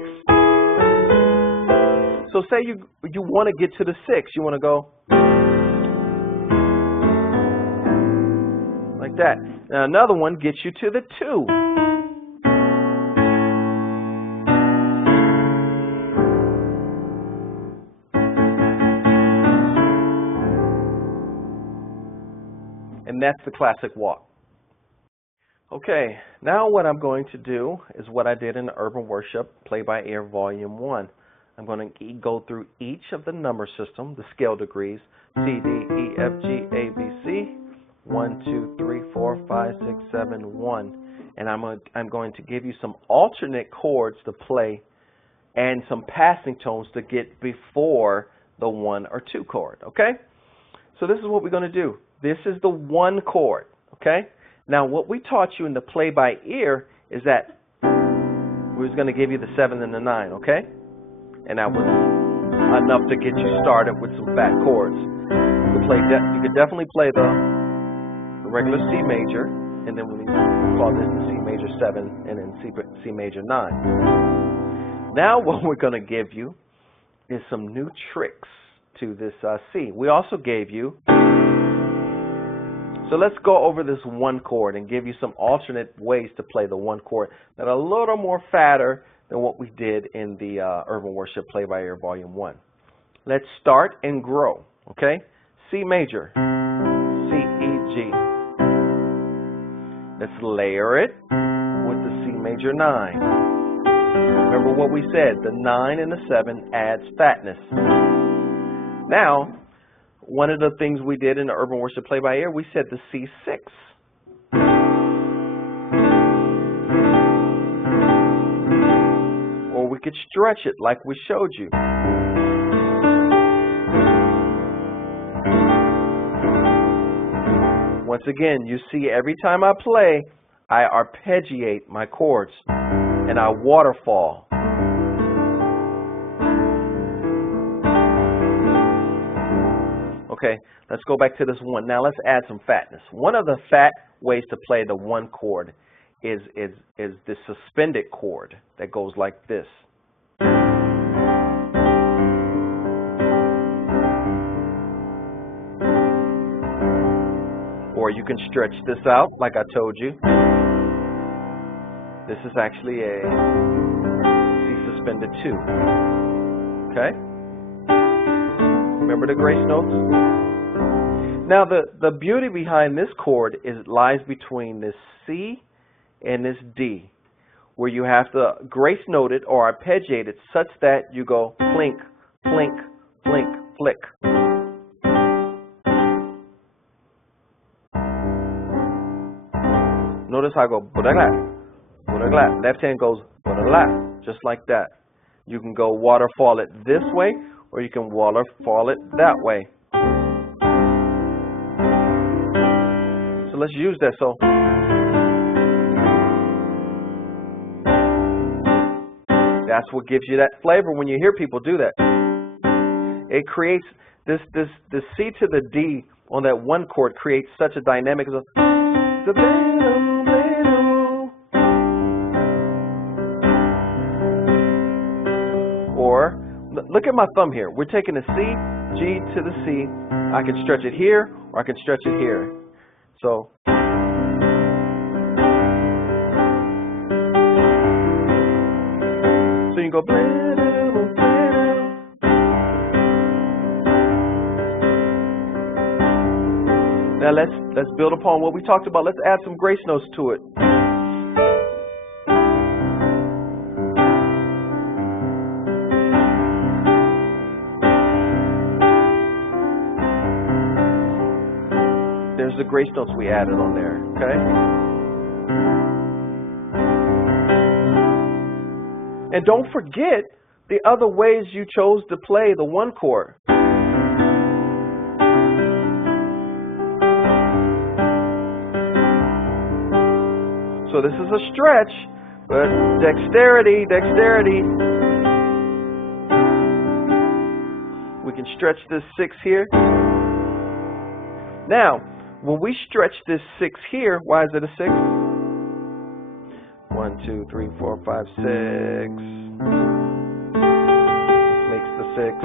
So say you want to get to the 6. You want to go like that. Now another one gets you to the 2. And that's the classic walk. Okay, now what I'm going to do is what I did in the Urban Worship Play by Ear Volume 1. I'm going to go through each of the number system, the scale degrees, C, D, E, F, G, A, B, C, 1, 2, 3, 4, 5, 6, 7, 1. And I'm going to give you some alternate chords to play and some passing tones to get before the 1 or 2 chord, okay? So this is what we're going to do. This is the 1 chord, okay? Now what we taught you in the play by ear is that we was going to give you the 7 and the 9, okay? And that was enough to get you started with some fat chords. You could definitely play the regular C major, and then we call this the C major 7 and then C major 9. Now what we're going to give you is some new tricks to this C. We also gave you, so let's go over this 1 chord and give you some alternate ways to play the 1 chord that are a little more fatter than what we did in the Urban Worship Play by Ear Volume 1. Let's start and grow, okay? C major, C, E, G. Let's layer it with the C major 9. Remember what we said, the 9 and the 7 adds fatness. Now, one of the things we did in the Urban Worship Play by Ear, we said the C6. Or we could stretch it like we showed you. Once again, you see every time I play, I arpeggiate my chords and I waterfall. Okay, let's go back to this 1. Now let's add some fatness. One of the fat ways to play the 1 chord is the suspended chord that goes like this. Or you can stretch this out like I told you. This is actually a C suspended 2. Okay? Remember the grace notes? Now the beauty behind this chord is it lies between this C and this D, where you have to grace note it or arpeggiate it such that you go plink, plink, plink, flick. Notice how I go budagla, budagla. Left hand goes budagla, just like that. You can go waterfall it this way, or you can waterfall it that way. So let's use that. So that's what gives you that flavor when you hear people do that. It creates this C to the D on that 1 chord creates such a dynamic. Or look at my thumb here. We're taking the C, G to the C. I can stretch it here or I can stretch it here. So you can go. Now let's build upon what we talked about. Let's add some grace notes to it. Here's the grace notes we added on there, okay? And don't forget the other ways you chose to play the one chord. So this is a stretch, but dexterity, dexterity. We can stretch this 6 here. Now, when we stretch this 6 here, why is it a 6? 1, 2, 3, 4, 5, 6. This makes the 6.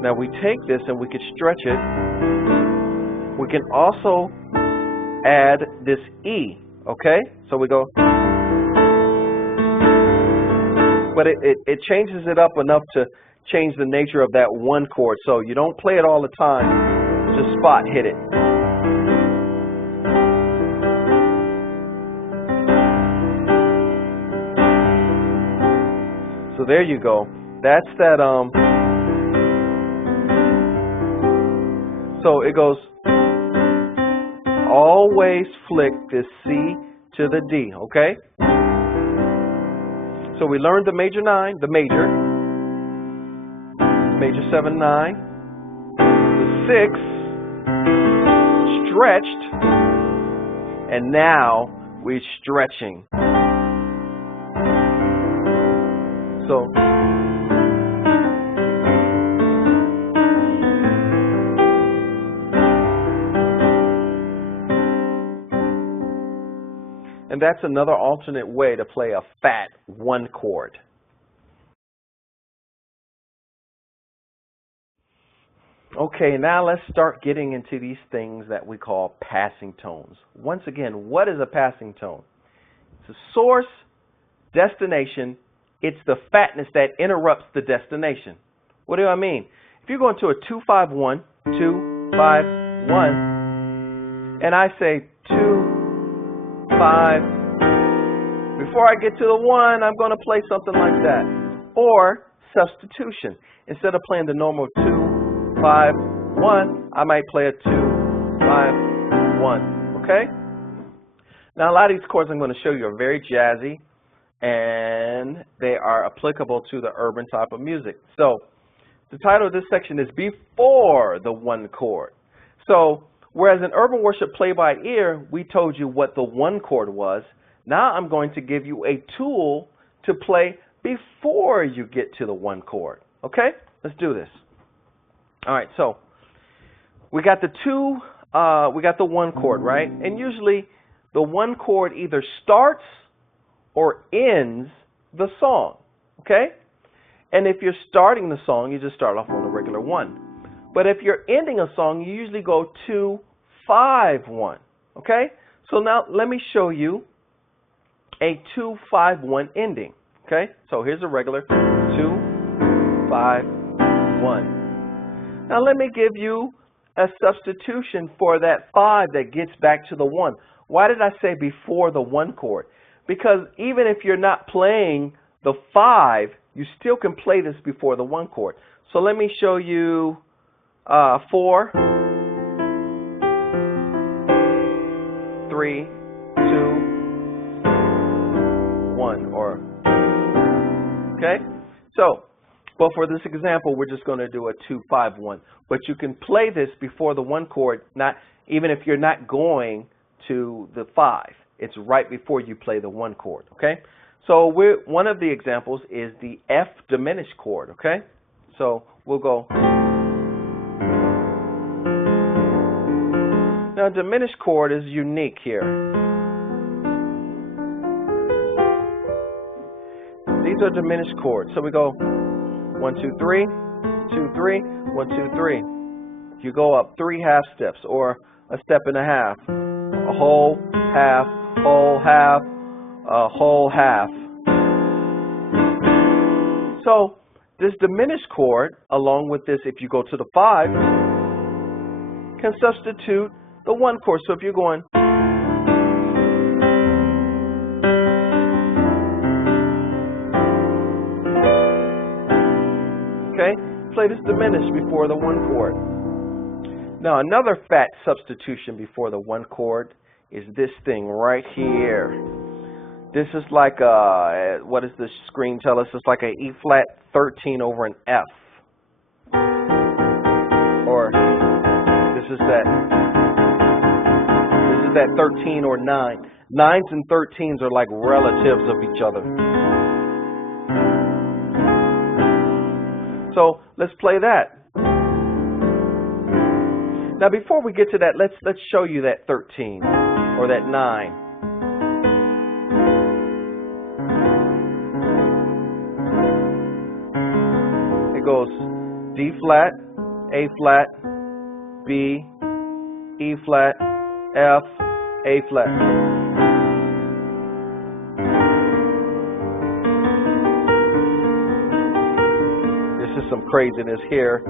Now we take this and we could stretch it. We can also add this E, okay? So we go, but it changes it up enough to change the nature of that one chord. So you don't play it all the time, just spot hit it. So there you go. That's that, so it goes, always flick this C to the D, okay? So we learned the major 9, the major 7, 9, the 6, stretched, and now we're stretching. So and that's another alternate way to play a fat one chord. Okay, now let's start getting into these things that we call passing tones. Once again, what is a passing tone? It's a source, destination. It's the fatness that interrupts the destination. What do I mean? If you go into a 2-5-1, 2-5-1, and I say 2-5, before I get to the 1, I'm going to play something like that. Or substitution. Instead of playing the normal 2-5-1, I might play a 2-5-1. Okay? Now, a lot of these chords I'm going to show you are very jazzy, and they are applicable to the urban type of music. So, the title of this section is Before the One Chord. So, whereas in urban worship play by ear, we told you what the one chord was, now I'm going to give you a tool to play before you get to the one chord. Okay? Let's do this. All right, so we got the one chord, right? And usually the one chord either starts or ends the song, okay? And if you're starting the song, you just start off on the regular 1. But if you're ending a song, you usually go 2-5-1, okay? So now let me show you a 2-5-1 ending, okay? So here's a regular 2-5-1. Now let me give you a substitution for that 5 that gets back to the 1. Why did I say before the one chord? Because even if you're not playing the 5, you still can play this before the one chord. So let me show you 4, 3, 2, 1, or, okay? So, well, for this example, we're just going to do a 2-5-1. But you can play this before the one chord, not even if you're not going to the 5. It's right before you play the one chord, okay? So one of the examples is the F diminished chord, okay? So we'll go. Now, diminished chord is unique here. These are diminished chords. So we go 1, 2, 3, 2, 3, 1, 2, 3. You go up 3 half steps or a step and a half, a whole half, whole half, a whole half. So this diminished chord, along with this, if you go to the 5, can substitute the one chord. So if you're going, okay, play this diminished before the one chord. Now another fat substitution before the one chord is this thing right here. This is like a, what does the screen tell us? It's like a E flat 13 over an F. Or this is that 13 or 9. 9s and 13s are like relatives of each other. So let's play that. Now before we get to that, let's show you that 13 or that 9. It goes D flat, A flat, B, E flat, F, A flat. This is some craziness here.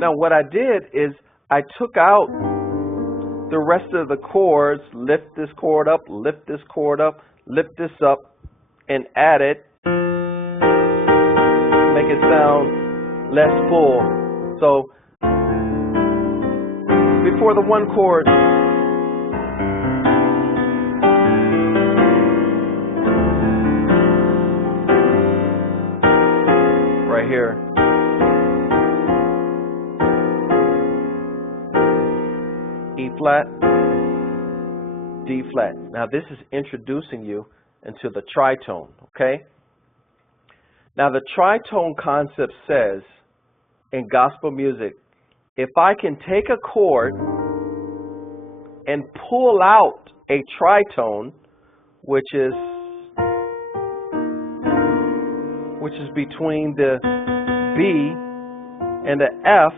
Now what I did is I took out the rest of the chords, lift this chord up, lift this chord up, lift this up, and add it, make it sound less full. So before the one chord, right here. E flat, D flat. Now this is introducing you into the tritone, okay? Now the tritone concept says in gospel music, if I can take a chord and pull out a tritone, which is between the B and the F,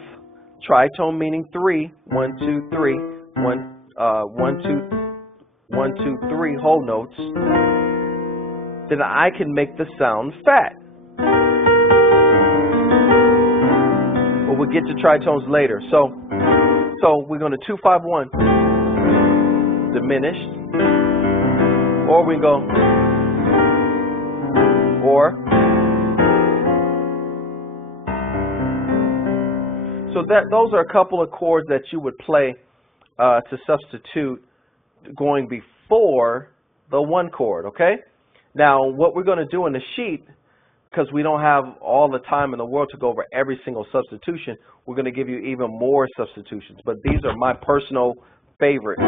tritone meaning 3, 1, 2, 3, 1, 2, 3 whole notes, then I can make the sound fat. But we'll get to tritones later. So we're going to 2, 5, 1, diminished, or we go, or. So those are a couple of chords that you would play to substitute going before the one chord, okay? Now, what we're going to do in the sheet, because we don't have all the time in the world to go over every single substitution, we're going to give you even more substitutions. But these are my personal favorites.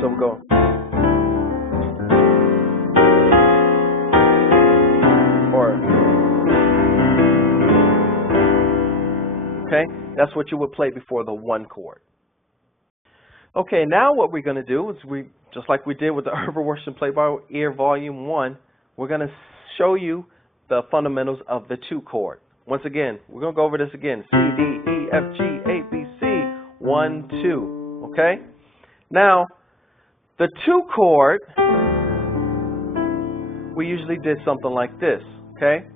So we'll go. Okay, that's what you would play before the one chord. Okay, now what we're going to do is just like we did with the Herbert Washington Play by Ear Volume 1, we're going to show you the fundamentals of the 2 chord. Once again, we're going to go over this again. C, D, E, F, G, A, B, C, 1, 2. Okay? Now, the 2 chord, we usually did something like this. Okay?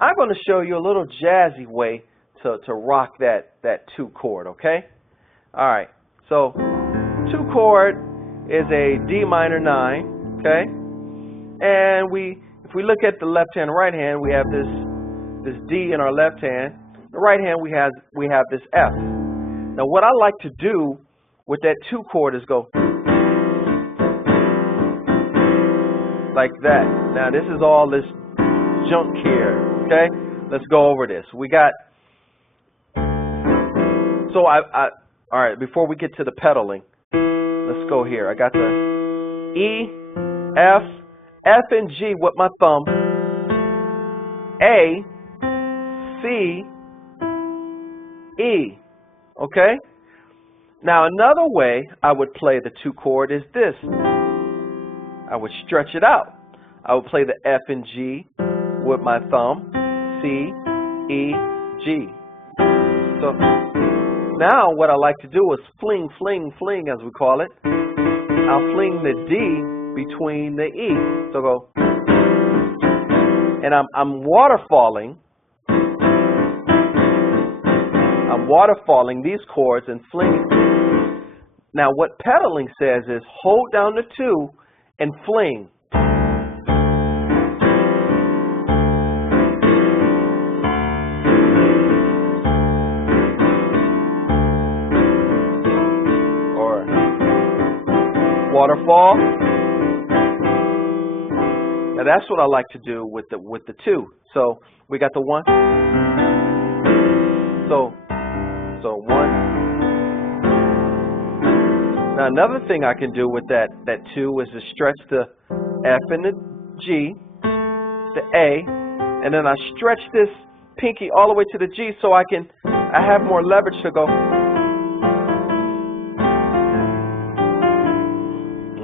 I'm going to show you a little jazzy way to rock that 2 chord, okay? All right, so 2 chord is a D minor 9, okay? And if we look at the left hand and right hand, we have this D in our left hand. The right hand we have this F. Now what I like to do with that 2 chord is go like that. Now this is all this junk here, okay? Let's go over this. We got. So all right, before we get to the pedaling, let's go here. I got the E, F, F and G with my thumb, A, C, E, okay? Now another way I would play the 2 chord is this. I would stretch it out. I would play the F and G with my thumb, C, E, G. So now what I like to do is fling, fling, fling, as we call it. I'll fling the D between the E. So go, and I'm waterfalling. I'm waterfalling these chords and flinging. Now what pedaling says is hold down the 2 and fling. Or waterfall. Now that's what I like to do with the 2. So we got the 1. So 1. Now another thing I can do with that 2 is to stretch the F and the G, the A, and then I stretch this pinky all the way to the G so I have more leverage to go.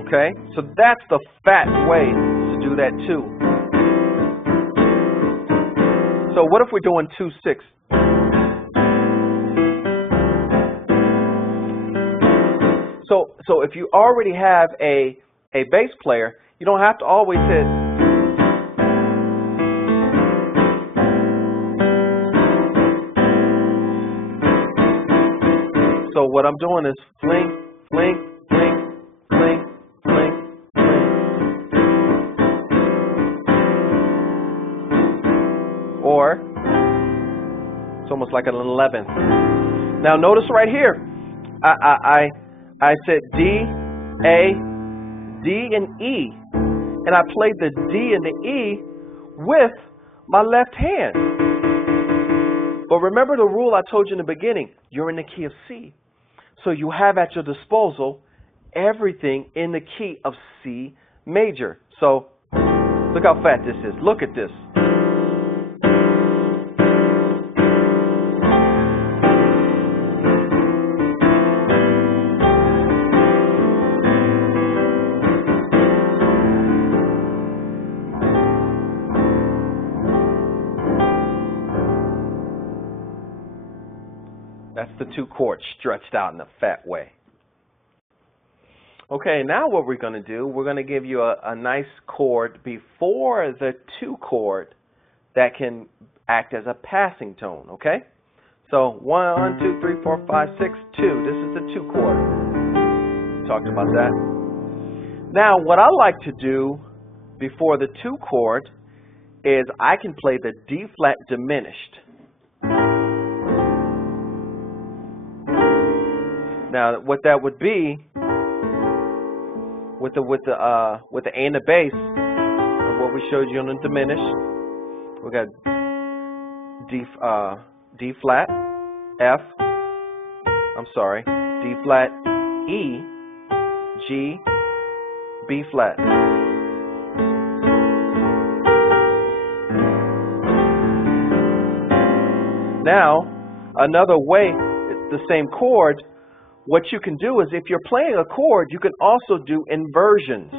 Okay? So that's the fat way to do that 2. So what if we're doing 2-6? So if you already have a bass player, you don't have to always hit. So what I'm doing is fling, fling, fling, fling, fling, fling. Or it's almost like an 11th. Now notice right here, I said D, A, D, and E, and I played the D and the E with my left hand. But remember the rule I told you in the beginning, you're in the key of C. So you have at your disposal everything in the key of C major. So look how fat this is. Look at this. That's the 2 chords stretched out in a fat way. Okay, now what we're going to do, we're going to give you a nice chord before the 2 chord that can act as a passing tone, okay? So 1, 2, 3, 4, 5, 6, 2. This is the 2 chord. Talked about that. Now what I like to do before the 2 chord is I can play the D flat diminished. Now, what that would be with the A and the bass, what we showed you on the diminished, we got D flat, F. I'm sorry, D flat, E, G, B flat. Now, another way, it's the same chord. What you can do is if you're playing a chord, you can also do inversions.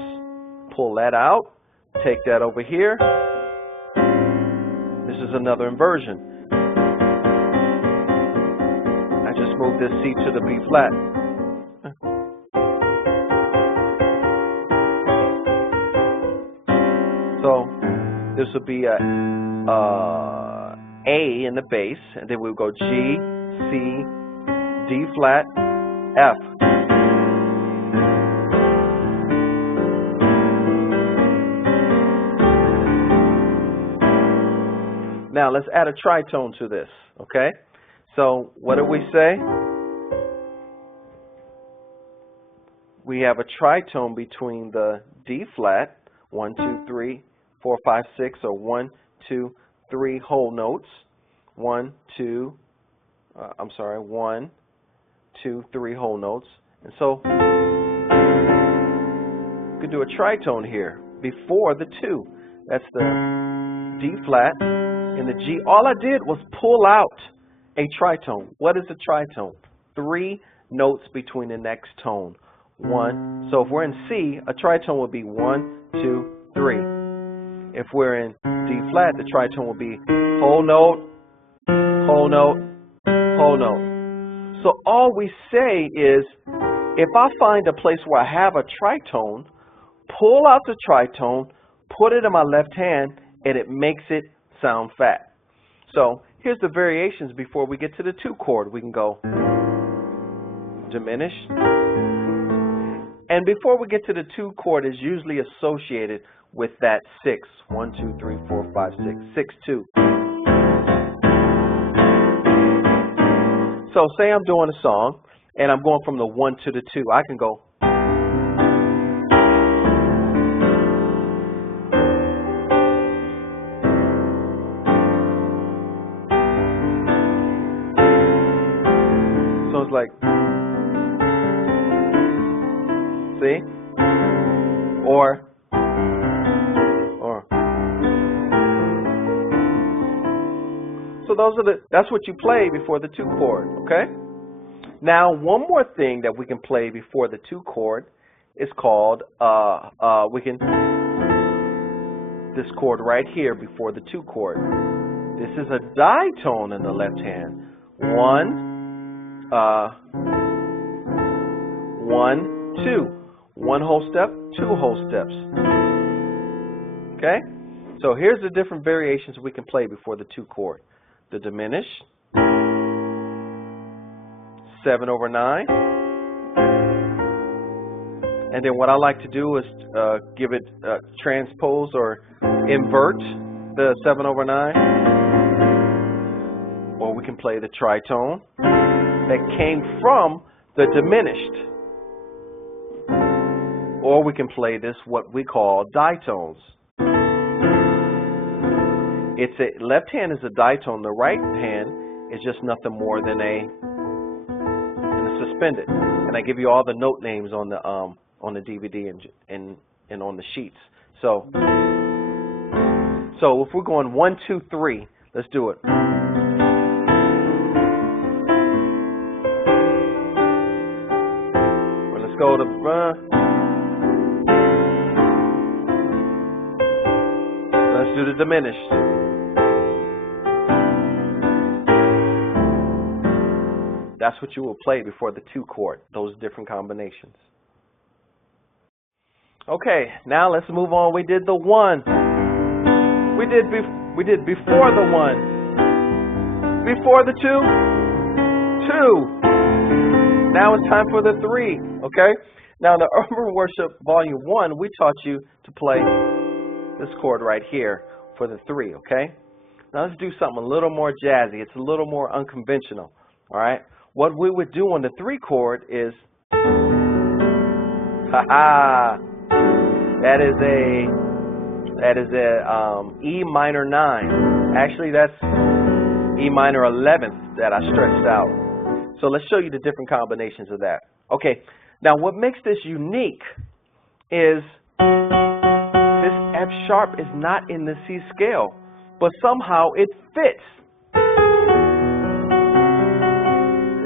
Pull that out, take that over here. This is another inversion. I just moved this C to the B flat. So this would be a in the bass, and then we'll go G, C, D flat, F. Now let's add a tritone to this, okay? So what do we say? We have a tritone between the D flat, 1, 2, 3, 4, 5, 6, or 1, 2, 3 whole notes. 1, 2, 1, 2, 3 whole notes. And so you could do a tritone here before the 2. That's the D flat and the G. All I did was pull out a tritone. What is a tritone? 3 notes between the next tone. 1. So if we're in C, a tritone would be 1, 2, 3. If we're in D flat, the tritone will be whole note, whole note, whole note. So all we say is, if I find a place where I have a tritone, pull out the tritone, put it in my left hand, and it makes it sound fat. So here's the variations before we get to the 2 chord. We can go diminished, And before we get to the 2 chord, is usually associated with that 6. 1, 2, 3, 4, 5, 6. 6, 2. So say I'm doing a song, and I'm going from the 1 to the 2. I can go. So it's like, see? Or. So that's what you play before the 2 chord, okay? Now, one more thing that we can play before the 2 chord is called, this chord right here before the 2 chord. This is a ditone in the left hand. 1, 2. 1 whole step, 2 whole steps. Okay? So here's the different variations we can play before the 2 chord. The diminished, 7/9, and then what I like to do is give it transpose or invert the 7/9, or we can play the tritone that came from the diminished, or we can play this what we call ditones. It's a left hand is a ditone. The right hand is just nothing more than a suspended. And I give you all the note names on the DVD and on the sheets. So if we're going 1, 2, 3, let's do it. Well, let's go to. Let's do the diminished. That's what you will play before the 2 chord, those different combinations. Okay, now let's move on. We did the 1. We did before the 1. Before the 2, 2. Now it's time for the 3, okay? Now in the Urban Worship Volume 1, we taught you to play this chord right here for the 3, okay? Now let's do something a little more jazzy. It's a little more unconventional, all right? What we would do on the 3 chord is, that is a E minor 9. Actually, that's E minor 11th that I stretched out. So let's show you the different combinations of that. Okay, now what makes this unique is this F sharp is not in the C scale, but somehow it fits.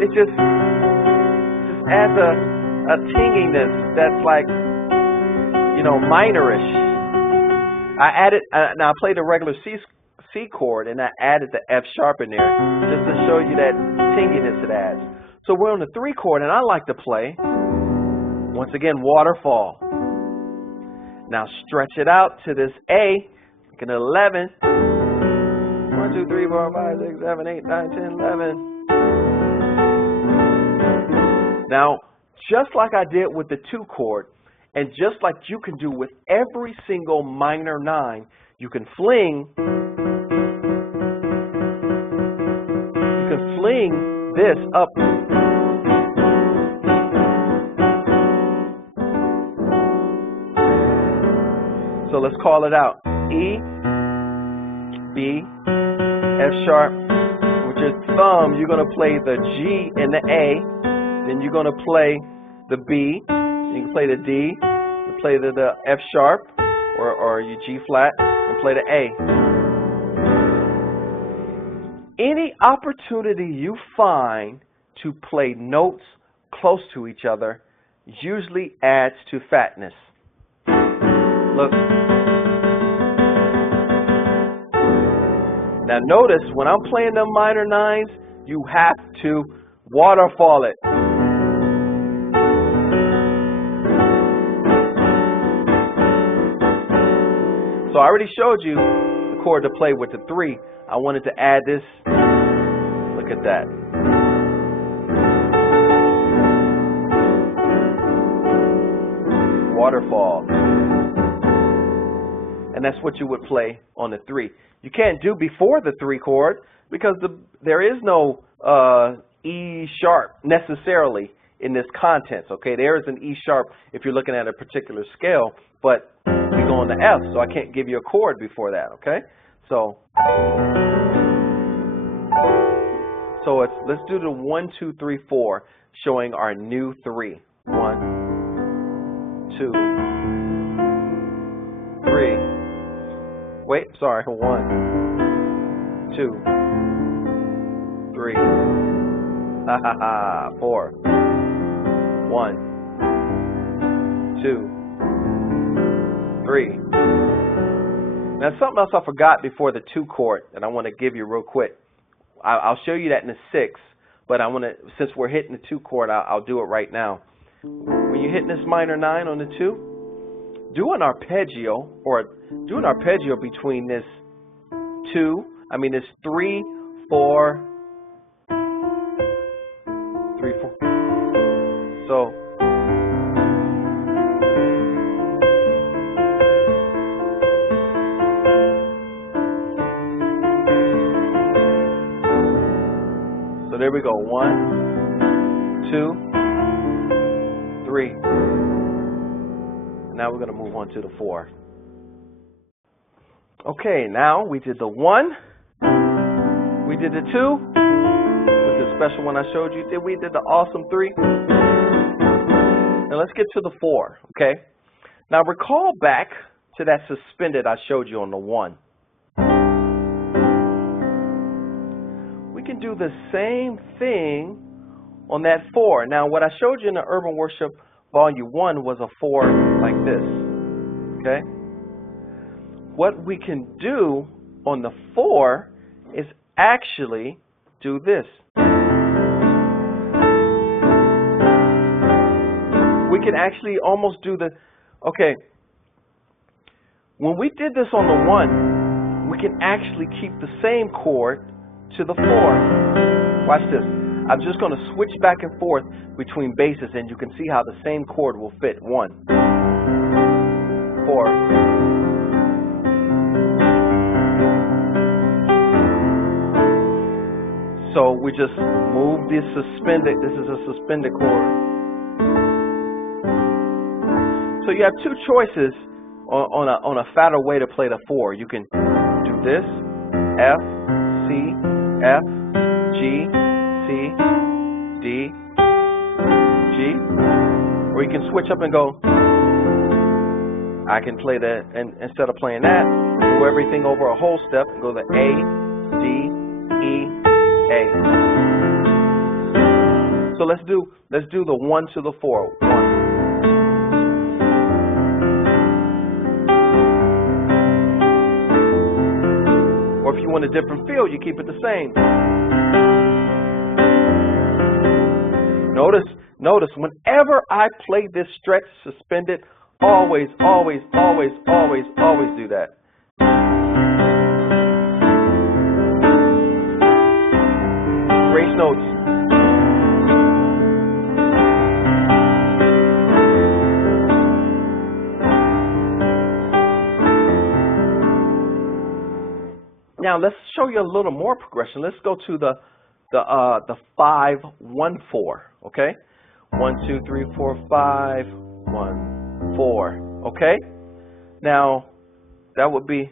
It just adds a tinginess that's like, you know, minorish. I added, now I played a regular C chord and I added the F sharp in there just to show you that tinginess it adds. So we're on the 3 chord and I like to play, once again, waterfall. Now stretch it out to this A, like an 11. 1, 2, 3, 4, 5, 6, 7, 8, 9, 10, 11. Now, just like I did with the 2 chord, and just like you can do with every single minor 9, you can fling this up. So let's call it out. E, B, F sharp. With your thumb, you're going to play the G and the A. Then you're going to play the B, you can play the D, you play the F sharp or your G flat, and play the A. Any opportunity you find to play notes close to each other usually adds to fatness. Look. Now notice when I'm playing them minor 9s, you have to waterfall it. So I already showed you the chord to play with the 3. I wanted to add this. Look at that. waterfall. And that's what you would play on the 3. You can't do before the 3 chord because there is no E sharp necessarily in this contents, okay? There is an E sharp if you're looking at a particular scale, but we go on the F, so I can't give you a chord before that, okay? So let's do the 1, 2, 3, 4, showing our new 3. 1, 2, 3. Wait, sorry. 1, 2, 3. Ha ha ha. 4. 1, 2, 3. Now something else I forgot before the 2 chord that I want to give you real quick. I'll show you that in the 6, but I want to, since we're hitting the 2 chord, I'll do it right now. When you're hitting this minor 9 on the 2, do an arpeggio, between this 3, 4, 3, 4. So there we go. 1, 2, 3. Now we're going to move on to the 4. Okay, now we did the 1, we did the 2, with the special one I showed you, we did the awesome 3. Now let's get to the 4, okay? Now recall back to that suspended I showed you on the 1. We can do the same thing on that 4. Now what I showed you in the Urban Worship Volume 1 was a 4 like this, okay? What we can do on the 4 is actually do this. We can actually almost do the, okay, when we did this on the 1, we can actually keep the same chord to the 4. Watch this. I'm just going to switch back and forth between basses, and you can see how the same chord will fit. 1, 4. So we just move this suspended. This is a suspended chord. So you have 2 choices on a fatter way to play the 4. You can do this, F, C, F, G, C, D, G, or you can switch up and go. I can play that, and instead of playing that, do everything over a whole step and go to A, D, E, A. So let's do the 1 to the 4. 1. Or if you want a different feel, you keep it the same. Notice, whenever I play this stretch suspended, always do that. Grace notes. Now let's show you a little more progression. Let's go to the 5, 1, 4. Okay, 1, 2, 3, 4, 5, 1, 4. Okay. Now that would be.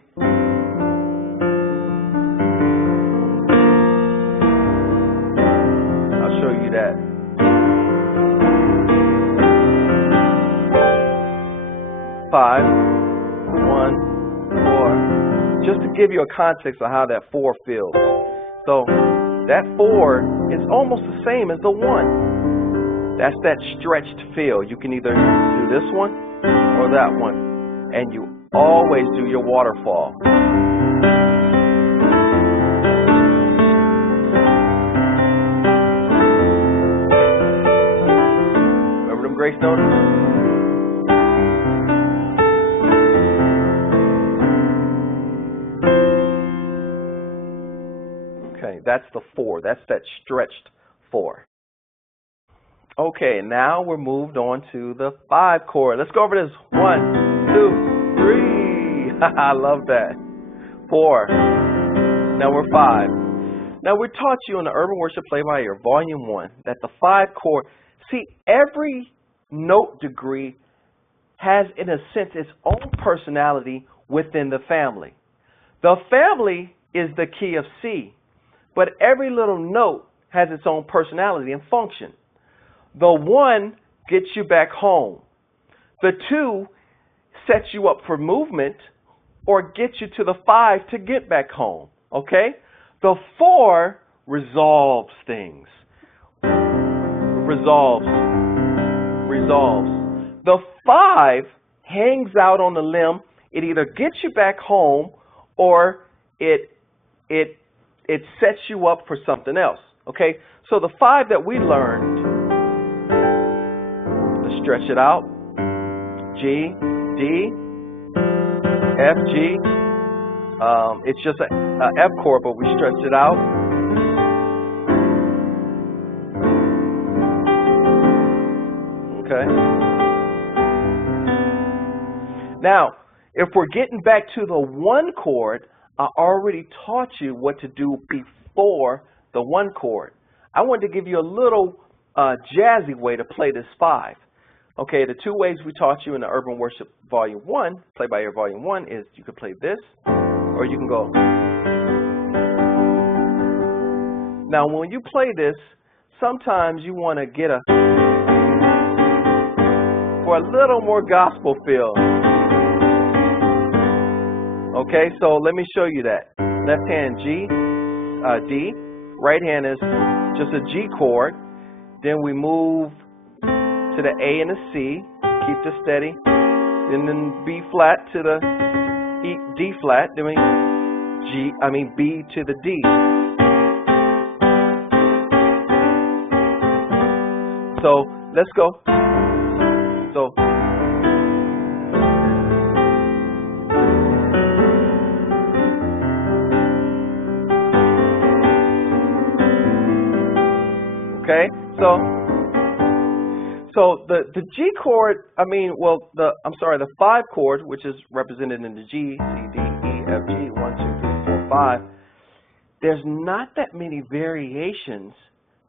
I'll show you that. 5, 1, 4. Just to give you a context of how that 4 feels. So that 4 is almost the same as the 1. That's that stretched feel. You can either do this one or that one. And you always do your waterfall. Remember them grace notes? Okay, that's the 4. That's that stretched 4. Okay, now we're moved on to the 5 chord. Let's go over this. 1, 2, 3. I love that. 4. Now we're 5. Now we taught you in the Urban Worship Play by Ear, Volume 1, that the 5 chord, see, every note degree has, in a sense, its own personality within the family. The family is the key of C, but every little note has its own personality and function. The 1 gets you back home. The 2 sets you up for movement or gets you to the 5 to get back home. Okay? The 4 resolves things. Resolves. The 5 hangs out on the limb. It either gets you back home or it sets you up for something else. Okay? So the 5 that we learned, let's stretch it out. G, D, F, G. It's just a F chord, but we stretch it out. Okay. Now, if we're getting back to the 1 chord, I already taught you what to do before the 1 chord. I wanted to give you a little jazzy way to play this 5. Okay, the 2 ways we taught you in the Urban Worship Volume 1, Play by Ear Volume 1, is you can play this, or you can go. Now, when you play this, sometimes you want to get for a little more gospel feel. Okay, so let me show you that. Left hand G, D. Right hand is just a G chord. Then we move to the A and the C. Keep this steady. And then B flat to the E, D flat. Then we B to the D. So let's go. So. Okay, so the G chord, the 5 chord, which is represented in the G, C, D, E, F, G, 1, 2, 3, 4, 5. There's not that many variations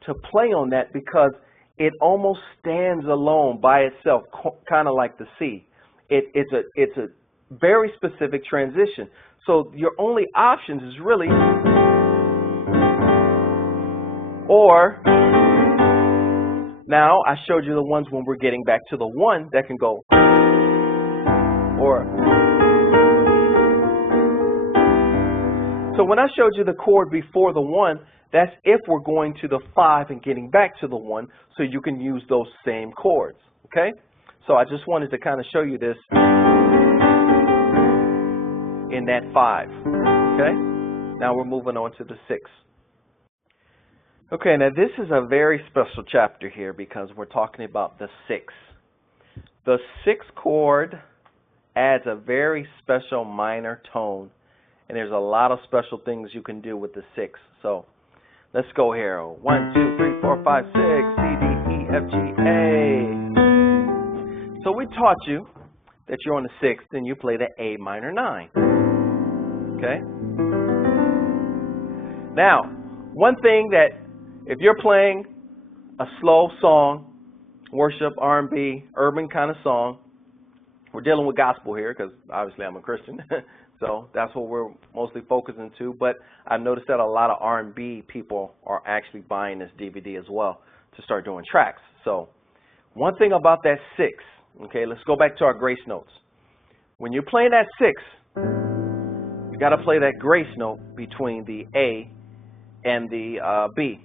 to play on that because it almost stands alone by itself, kind of like the C. It's a very specific transition. So your only options is really or. Now, I showed you the ones when we're getting back to the 1 that can go or. So when I showed you the chord before the 1, that's if we're going to the 5 and getting back to the 1, so you can use those same chords. Okay? So I just wanted to kind of show you this in that 5. Okay? Now we're moving on to the 6. Okay, now this is a very special chapter here because we're talking about the 6. The 6 chord adds a very special minor tone, and there's a lot of special things you can do with the 6. So let's go here. 1, 2, 3, 4, 5, 6, C, D, E, F, G, A. So we taught you that you're on the 6th, and you play the A minor 9. Okay? Now, one thing that if you're playing a slow song, worship, R&B, urban kind of song, we're dealing with gospel here because obviously I'm a Christian, so that's what we're mostly focusing to. But I've noticed that a lot of R&B people are actually buying this DVD as well to start doing tracks. So one thing about that 6, okay, let's go back to our grace notes. When you're playing that 6, you got to play that grace note between the A and the B.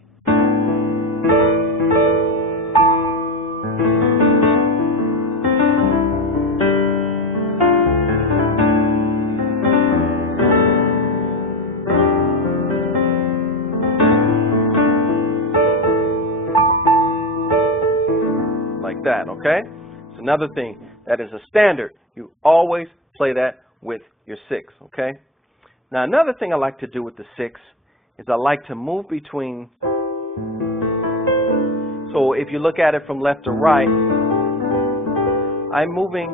That, okay? It's another thing that is a standard. You always play that with your 6, okay? Now, another thing I like to do with the 6 is I like to move between. So So if you look at it from left to right, I'm moving,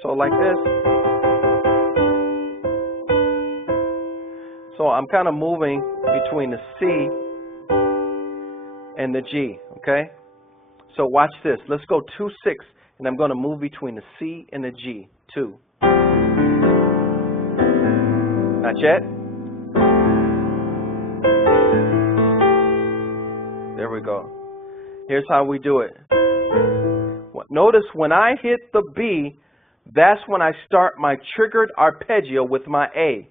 so like this. So I'm kind of moving between the C and the G, okay? So watch this. Let's go 2-6, and I'm going to move between the C and the G, 2. Not yet. There we go. Here's how we do it. Notice when I hit the B, that's when I start my triggered arpeggio with my A.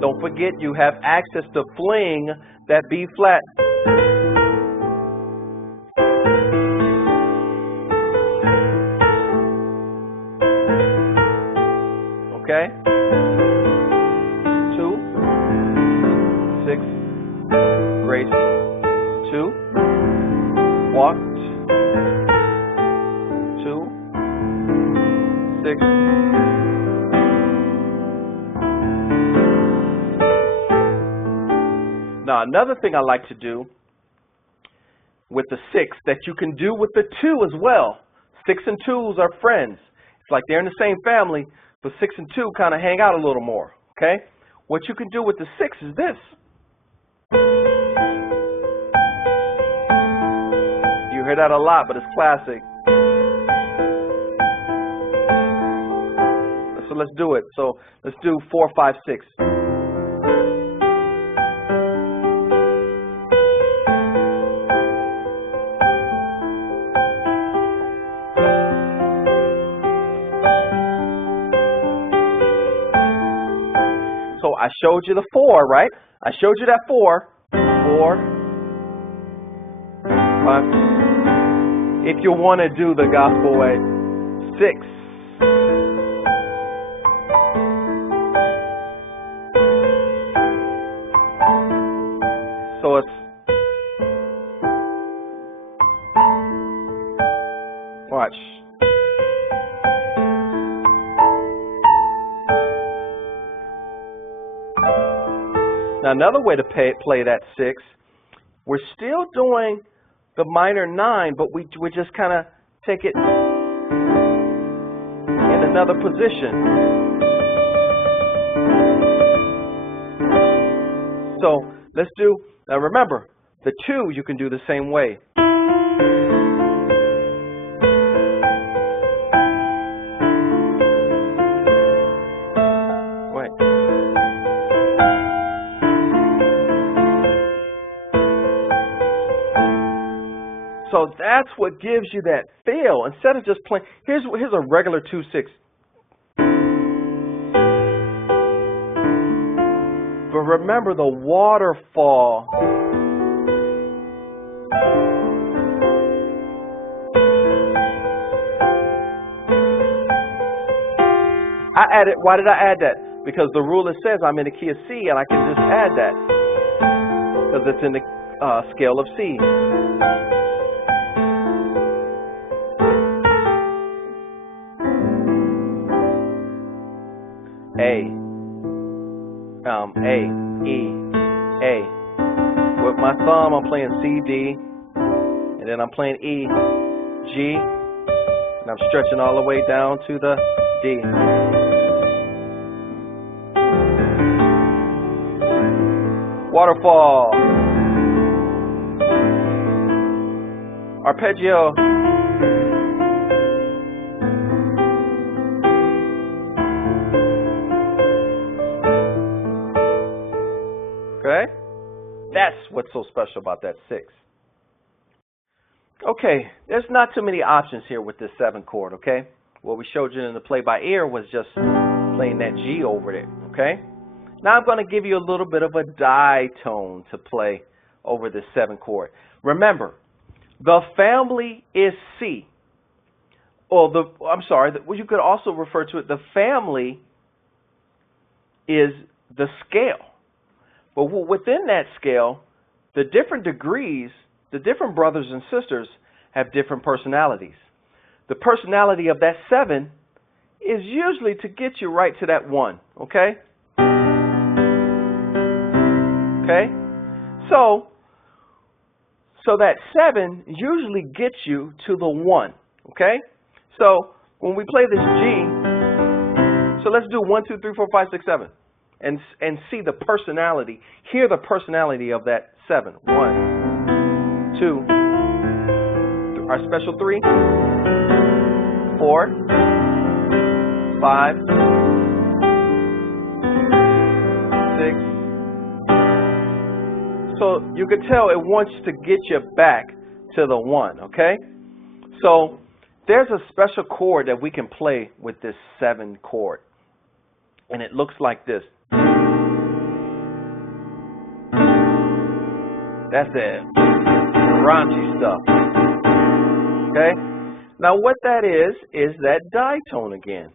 Don't forget you have access to fling that B flat. Okay? 2, 6, grace, 2, walked, 2, 6. Now another thing I like to do with the 6 that you can do with the 2 as well. 6 and 2s are friends. It's like they're in the same family, but 6 and 2 kind of hang out a little more, okay? What you can do with the 6 is this. You hear that a lot, but it's classic. So let's do it. So let's do 4, 5, 6. So I showed you the 4, right? I showed you that 4. 4, 5. If you want to do the gospel way, 6. So it's, watch. Now another way to play that 6, we're still doing the minor 9, but we just kind of take it in another position. So let's do, now remember, the 2 you can do the same way. So that's what gives you that feel. Instead of just playing, here's a regular 2-6. But remember the waterfall. I added, why did I add that? Because the ruler says I'm in the key of C, and I can just add that. Because it's in the scale of C. A, E, A. With my thumb, I'm playing C, D, and then I'm playing E, G, and I'm stretching all the way down to the D. Waterfall. Arpeggio. Okay? That's what's so special about that 6. Okay, there's not too many options here with this 7 chord, okay? What we showed you in the play by ear was just playing that G over it, okay? Now I'm going to give you a little bit of a ditone to play over this 7 chord. Remember, the family is C. Or you could also refer to it, the family is the scale. But within that scale, the different degrees, the different brothers and sisters have different personalities. The personality of that 7 is usually to get you right to that 1, okay? Okay? So that 7 usually gets you to the 1, okay? So when we play this G, so let's do 1, 2, 3, 4, 5, 6, 7, and see the personality. Hear the personality of that 7. 1, 2, our special 3, 4, 5, 6. So you can tell it wants to get you back to the 1, okay? So there's a special chord that we can play with this 7 chord. And it looks like this. That's it. Raunchy stuff. Okay? Now what that is that ditone again.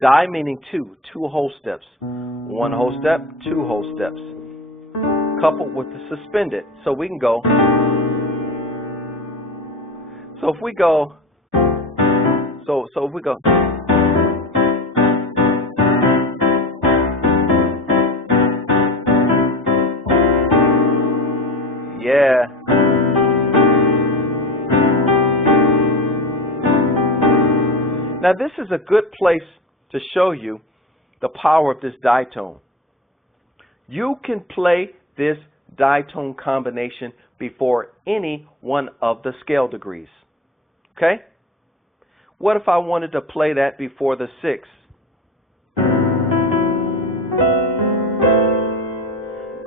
Di meaning 2 whole steps. 1 whole step, 2 whole steps. Coupled with the suspended. So we can go. So if we go. So if we go. Yeah. Now this is a good place to show you the power of this ditone. You can play this ditone combination before any one of the scale degrees. Okay? What if I wanted to play that before the 6?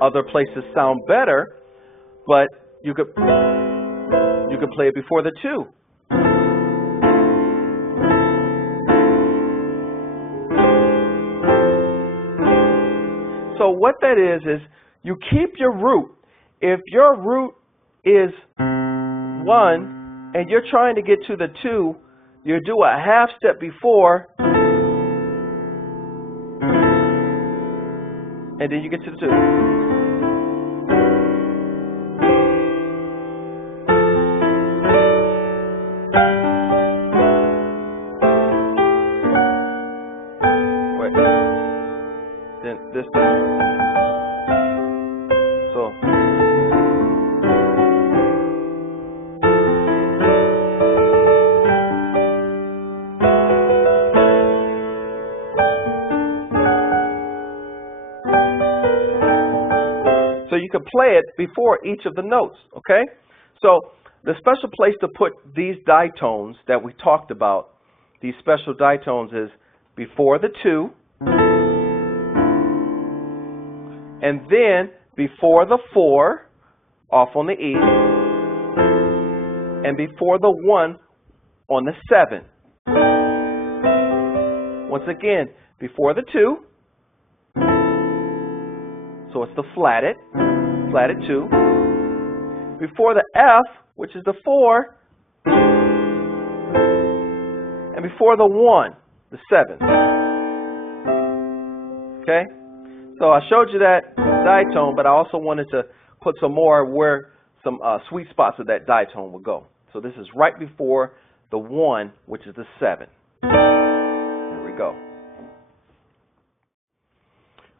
Other places sound better, but you could play it before the 2. So what that is you keep your root. If your root is 1 and you're trying to get to the 2, you do a half step before and then you get to the 2. Wait. Then this. So. So you can play it before each of the notes, okay? So the special place to put these ditones that we talked about, these special ditones, is before the 2, and then before the 4, off on the E, and before the 1 on the 7. Once again, before the 2, so it's the flatted 2. Before the F, which is the 4, and before the 1, the 7. Okay? So I showed you that ditone, but I also wanted to put some more where some sweet spots of that ditone will go. So this is right before the 1, which is the 7. Here we go.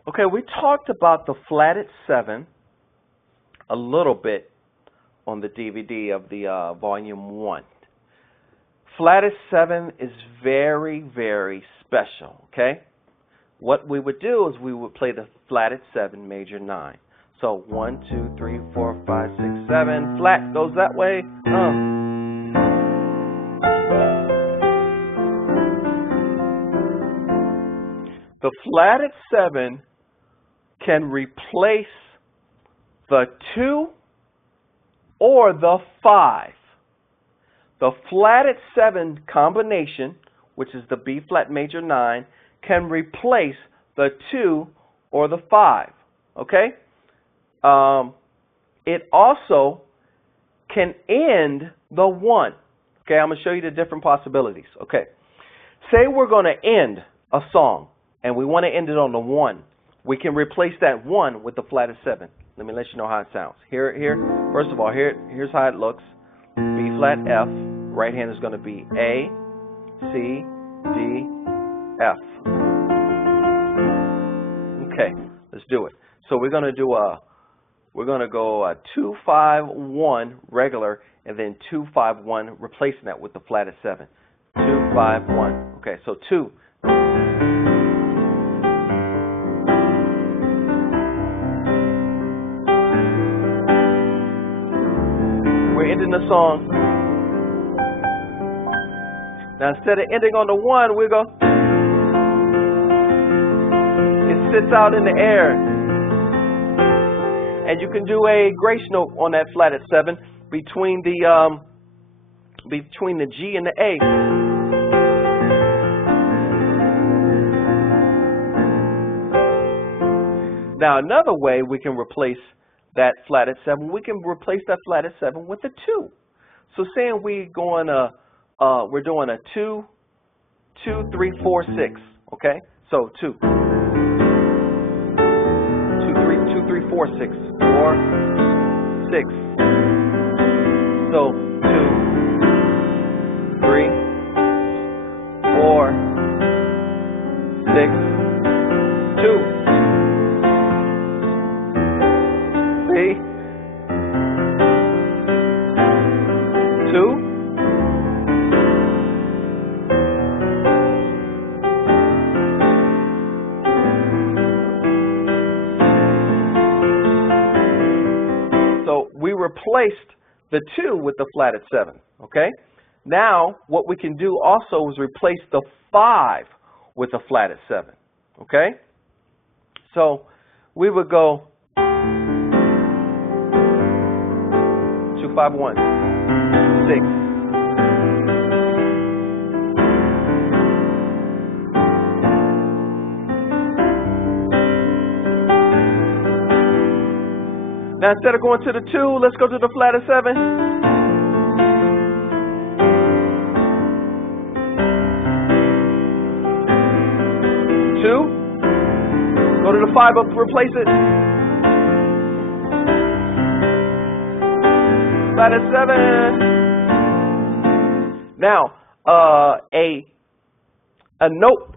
Okay, we talked about the flatted 7 a little bit on the DVD of the volume 1. Flatted 7 is very, very special, okay? What we would do is we would play the flatted 7 major 9. So 1, 2, 3, 4, 5, 6, 7. Flat goes that way. The flatted 7 can replace the 2 or the 5. The flatted 7 combination, which is the B flat major 9, can replace the 2 or the 5. Okay? It also can end the 1. Okay, I'm going to show you the different possibilities. Okay. Say we're going to end a song and we want to end it on the 1. We can replace that 1 with the flatted 7. Let me let you know how it sounds. Here. First of all, here's how it looks. B flat F. Right hand is going to be A, C, D, F. Okay, let's do it. So we're going to do go a 2-5-1 regular, and then 2-5-1, replacing that with the flatted 7. 2-5-1. Okay, so 2. We're ending the song. Now instead of ending on the 1, we go. It sits out in the air. And you can do a grace note on that flatted 7 between the G and the A. Now another way we can replace that flatted 7, we can replace that flatted 7 with a 2. So saying we're doing a 2, 2, 3, 4, 6. Okay, so 2. 2, 3, 4, 6, 4, 6. So 2, 3, 4, 6, 2. See? 2. We replaced the 2 with the flatted 7, okay? Now, what we can do also is replace the 5 with the flatted 7, okay? So, we would go 2, 5, 1, 6. Now instead of going to the 2, let's go to the flatted 7. 2. Go to the 5 up, replace it. Flatted 7. Now,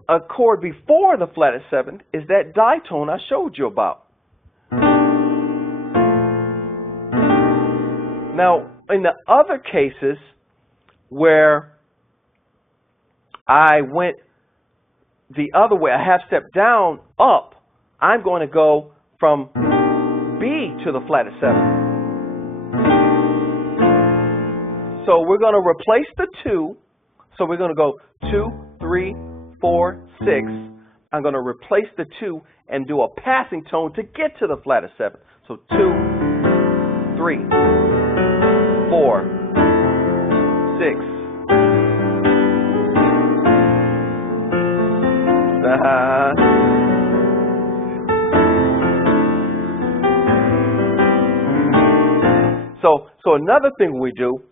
a chord before the flatted 7 is that ditone I showed you about. Now, in the other cases where I went the other way, a half step down, up, I'm going to go from B to the flatted 7. So we're going to replace the 2. So we're going to go 2, 3, 4, 6. I'm going to replace the 2 and do a passing tone to get to the flatted 7. So 2, 3, 4, 6. So another thing we do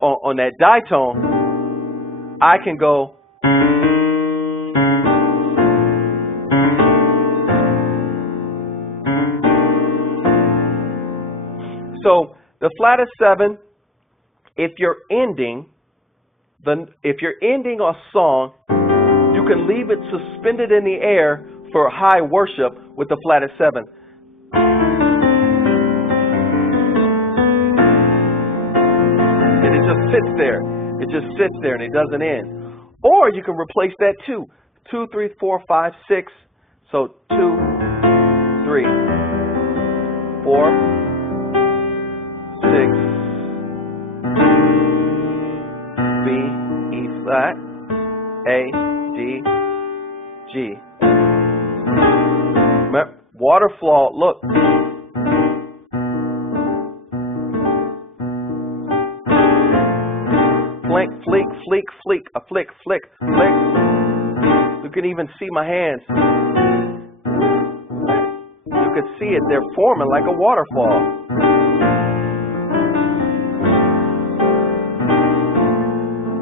on that ditone, I can go so the flatted 7. If you're ending a song, you can leave it suspended in the air for high worship with the flatted 7. And it just sits there. It just sits there and it doesn't end. Or you can replace that 2. 2, 3, 4, 5, 6. So 2, 3, 4, 6. B, E flat, A, D, G. Waterfall, look. Flick, flick, flick, flick, a flick, flick, flick. You can even see my hands. You can see it, they're forming like a waterfall.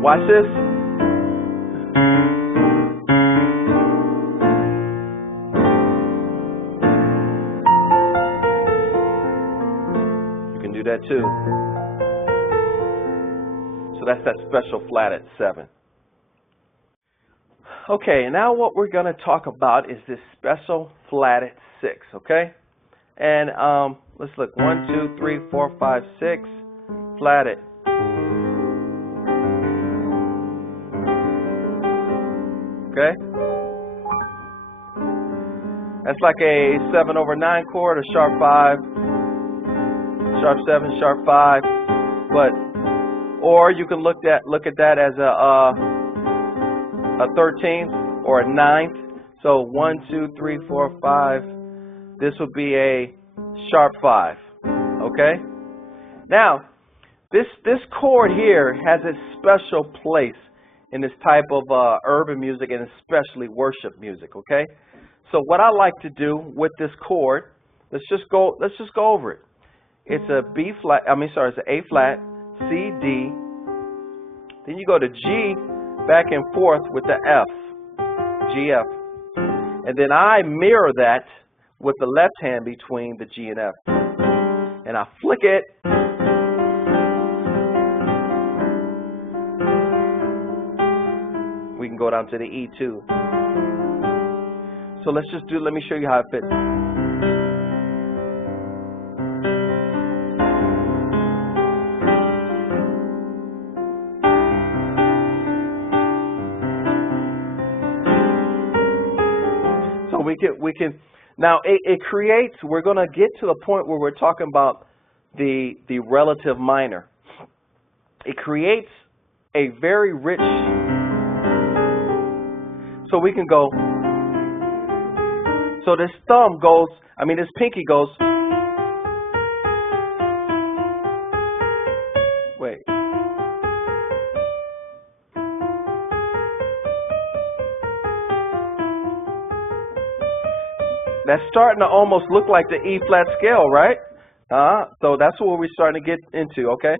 Watch this. You can do that too. So that's that special flatted 7. Okay, now what we're going to talk about is this special flatted 6, okay? And let's look. 1, 2, 3, 4, 5, 6, flatted. Okay? That's like a 7/9 chord, a sharp 5, sharp 7, sharp 5. But or you can look at that as a 13th or a 9th. So 1, 2, 3, 4, 5. This would be a sharp 5. Okay? Now, this chord here has a special place in this type of urban music and especially worship music, okay? So what I like to do with this chord, let's just go over it. It's a B flat, it's an A flat, C, D. Then you go to G, back and forth with the F, G, F. And then I mirror that with the left hand between the G and F. And I flick it. We can go down to the E too. So let me show you how it fits. So we can now it creates, we're going to get to the point where we're talking about the relative minor. It creates a very rich, so we can go, so this thumb goes, this pinky goes, wait. That's starting to almost look like the E flat scale, right? So that's what we're starting to get into, okay?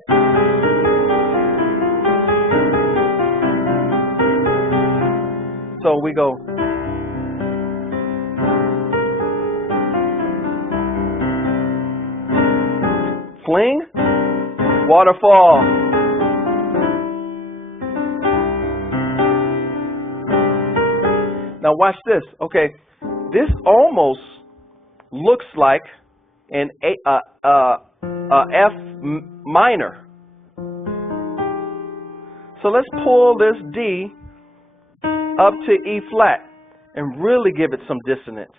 So we go. Fling, waterfall. Now watch this, okay? This almost looks like an F minor. So let's pull this D up to E flat and really give it some dissonance.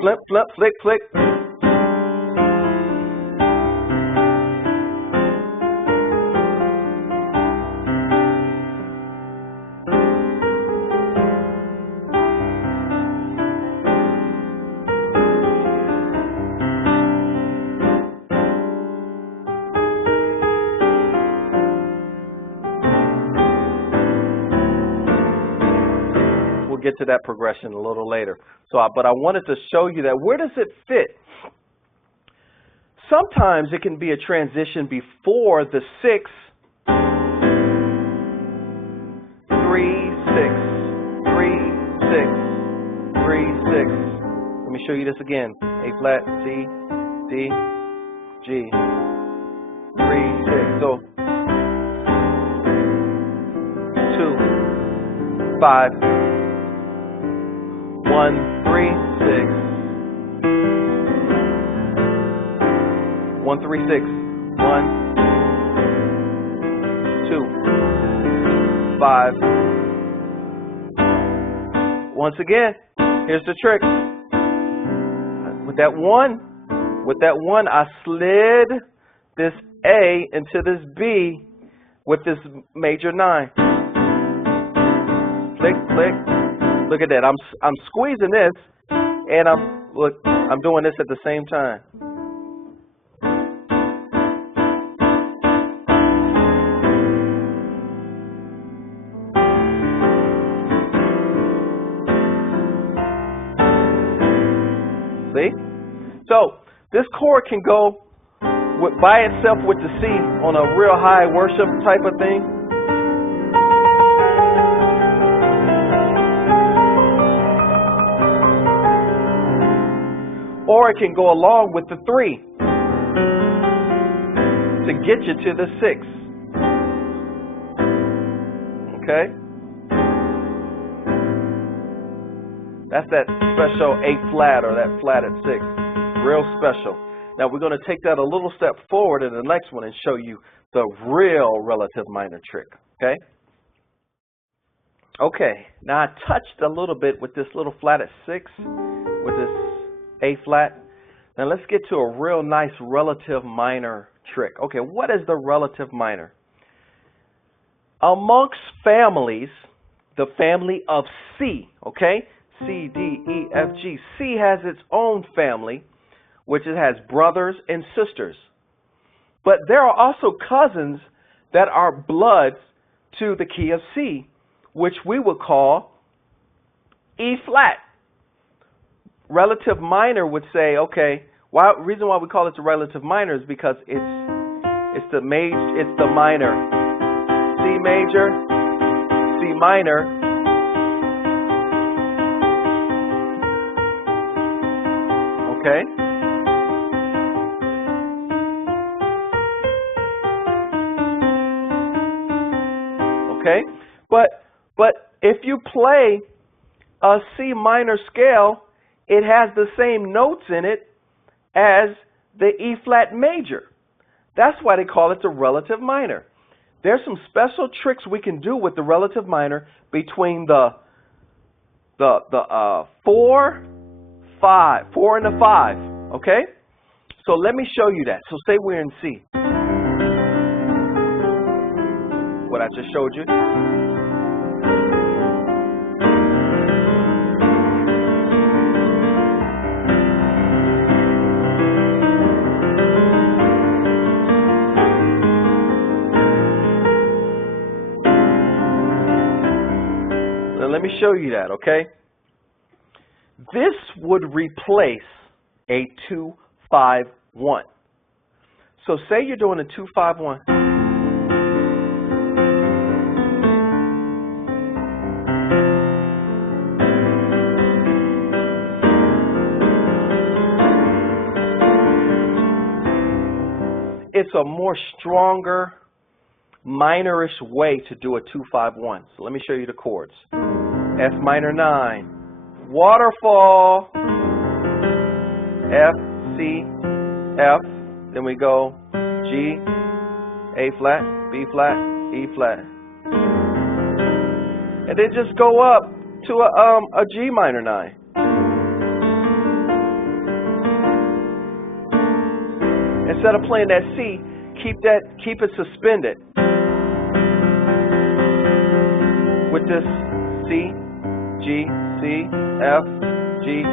Flip, flip, flick, flick. Get to that progression a little later. But I wanted to show you that where does it fit? Sometimes it can be a transition before the 6, 3, 6, 3, 6, 3, 6. Let me show you this again. A flat, C, D, G, 3, 6. So 2, 5. 1, 3, 6. 1, 3, 6. 1, 2, 5. Once again, here's the trick. With that one, I slid this A into this B with this major 9. Flick, flick. Look at that. I'm squeezing this, and I'm doing this at the same time. See? So this chord can go by itself with the C on a real high worship type of thing. Or it can go along with the 3. to get you to the 6. Okay? That's that special 8 flat or that flat at 6. Real special. Now we're going to take that a little step forward in the next one and show you the real relative minor trick. Okay? Okay, now I touched a little bit with this little flat at 6, with this A flat. Now let's get to a real nice relative minor trick. Okay, what is the relative minor? Amongst families, the family of C, okay? C, D, E, F, G. C has its own family, which it has brothers and sisters. But there are also cousins that are bloods to the key of C, which we would call E flat. Relative minor would say, okay, reason why we call it the relative minor is because it's the minor. C major, C minor. Okay? Okay? But if you play a C minor scale, it has the same notes in it as the E flat major. That's why they call it the relative minor. There's some special tricks we can do with the relative minor between the 4 and the 5. Okay? So let me show you that. So say we're in C. What I just showed you. Let me show you that, okay? This would replace a 2-5-1. So say you're doing a 2-5-1. It's a more stronger, minorish way to do a 2-5-1. So let me show you the chords. F minor 9, waterfall, F, C, F, then we go G, A flat, B flat, E flat. And then just go up to a G minor 9. Instead of playing that C, keep it suspended with this C, G, C, F, G, C.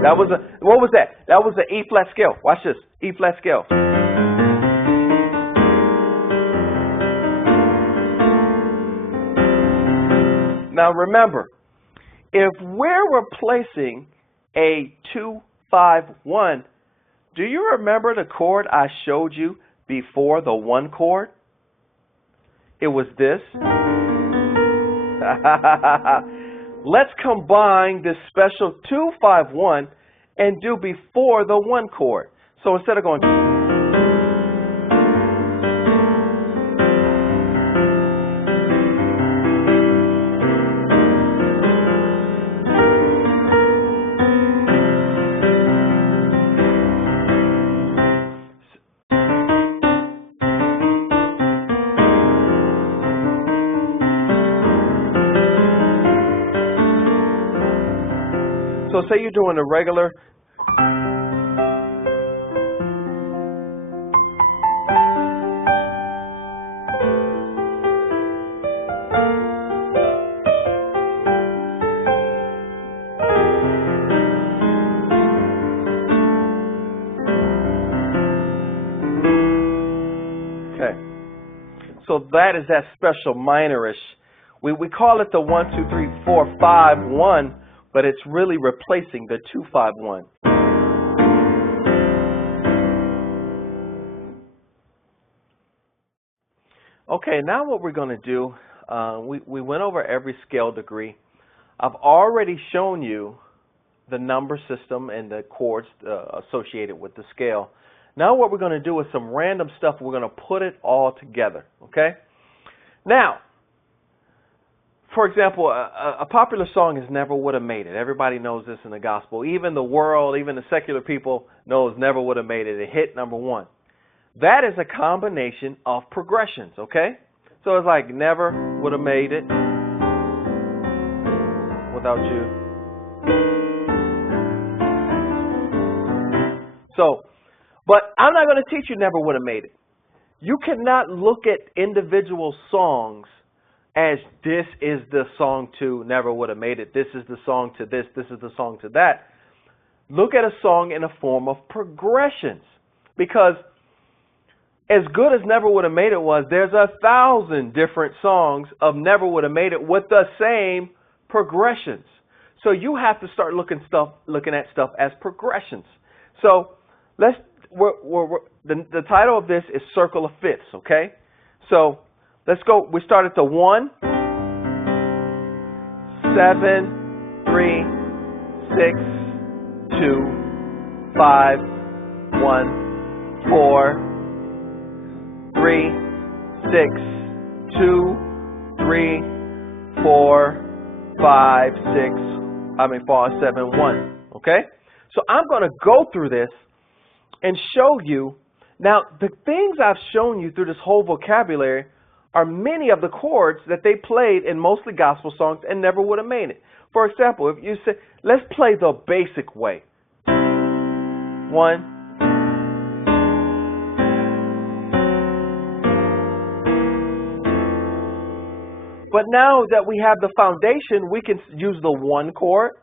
What was that? That was the E flat scale. Watch this, E flat scale. Now remember, if we're replacing a 2-5-1, do you remember the chord I showed you before the 1 chord? It was this. Let's combine this special 2-5-1 and do before the 1 chord. So instead of going, so say you're doing a regular. Okay. So that is that special minorish. We call it the 1, 2, 3, 4, 5, 1. But it's really replacing the 2-5-1. Okay, now what we're going to do, we went over every scale degree. I've already shown you the number system and the chords associated with the scale. Now what we're going to do is some random stuff. We're going to put it all together, okay? Now, for example, a popular song is Never Would Have Made It. Everybody knows this in the gospel. Even the world, even the secular people knows Never Would Have Made It. It hit #1. That is a combination of progressions, okay? So it's like never would have made it without you. So, but I'm not going to teach you Never Would Have Made It. You cannot look at individual songs as this is the song to Never Would Have Made It. This is the song to this. This is the song to that. Look at a song in a form of progressions. Because as good as Never Would Have Made It was, there's 1,000 different songs of Never Would Have Made It with the same progressions. So you have to start looking at stuff as progressions. So the title of this is Circle of Fifths, okay? So let's go. We start at the 1, 7, 3, 6, 2, 5, 1, 4, 3, 6, 2, 3, 4, 5, 7, 1. Okay? So I'm going to go through this and show you. Now, the things I've shown you through this whole vocabulary are many of the chords that they played in mostly gospel songs and Never Would have Made It. For example, if you say, let's play the basic way. 1. But now that we have the foundation, we can use the 1 chord.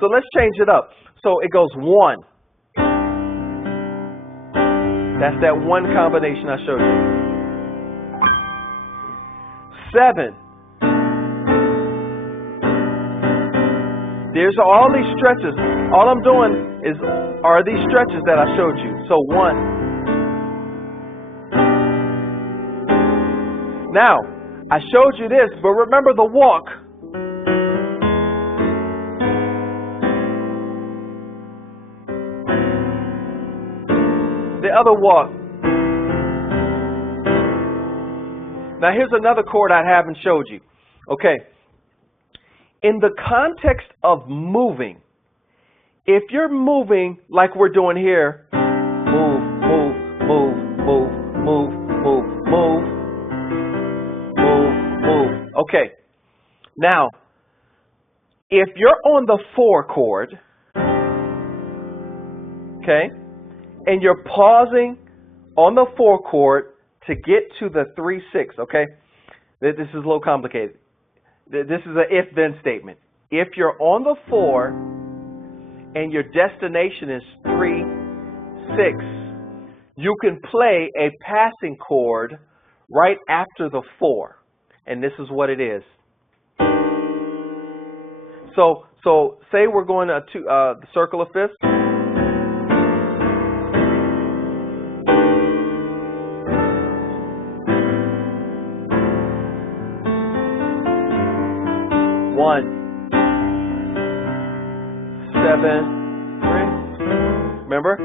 So let's change it up. So it goes 1. That's that 1 combination I showed you. 7. There's all these stretches. All I'm doing are these stretches that I showed you. So 1. Now, I showed you this, but remember the walk. The other walk. Now here's another chord I haven't showed you. Okay. In the context of moving, if you're moving like we're doing here, move, move, move, move, move, move, move, move, move. Okay. Now, if you're on the 4 chord, okay, and you're pausing on the 4 chord to get to the 3/6, okay, this is a little complicated. This is an if-then statement. If you're on the 4 and your destination is 3/6, you can play a passing chord right after the 4. And this is what it is. So say we're going to the circle of fifths. One, 7, 3. Remember?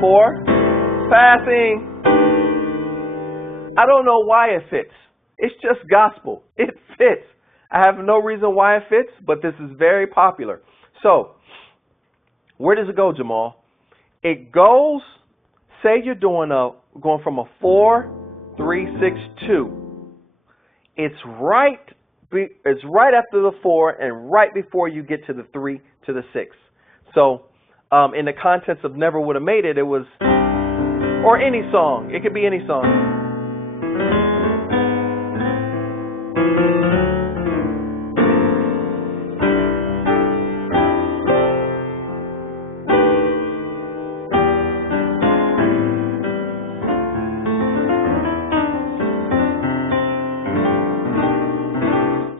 Four. Passing. I don't know why it fits. It's just gospel. It fits. I have no reason why it fits, but this is very popular. So, where does it go, Jamal? It goes, say you're going from a 4, 3, 6, 2. It's right after the 4 and right before you get to the 3 to the 6. So, in the context of Never Would Have Made It, it was, or any song. It could be any song.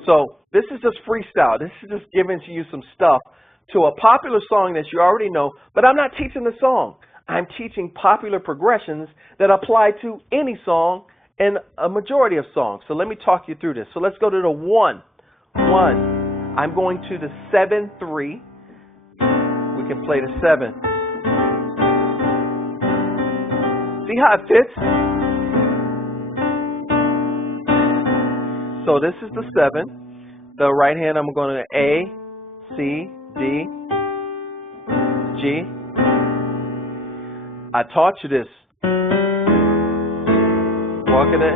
So this is just freestyle. This is just giving to you some stuff to a popular song that you already know, but I'm not teaching the song. I'm teaching popular progressions that apply to any song and a majority of songs. So let me talk you through this. So let's go to the 1. 1. I'm going to the 7-3. We can play the 7. See how it fits? So this is the 7. The right hand, I'm going to A, C, D, G. I taught you this. Walking it.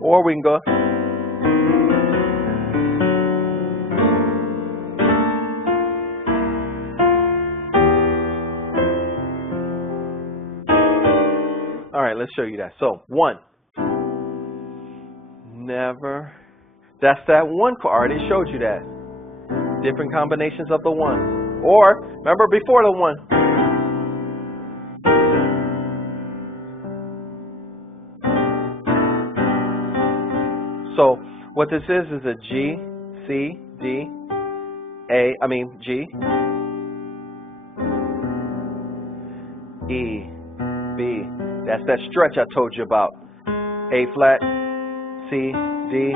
Or we can go. All right, let's show you that. So 1. Never. That's that 1 chord. I already showed you that. Different combinations of the 1. Or, remember before the 1. So, what this is a G, C, D, G, E, B. That's that stretch I told you about. A flat, C, D.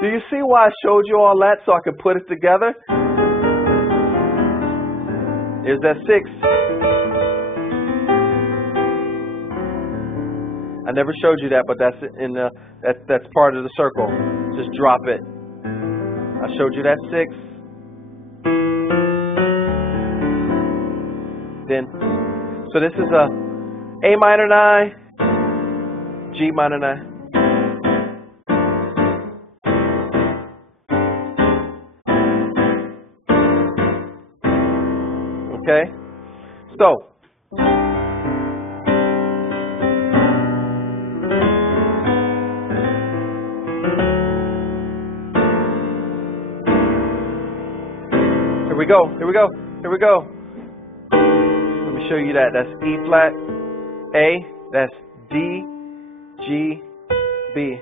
Do you see why I showed you all that so I could put it together? Is that 6? I never showed you that, but that's in the that's part of the circle. Just drop it. I showed you that 6. Then, so this is a A minor 9, G minor 9. Okay, so here we go, here we go, here we go. Let me show you that. That's E flat, A, that's D, G, B.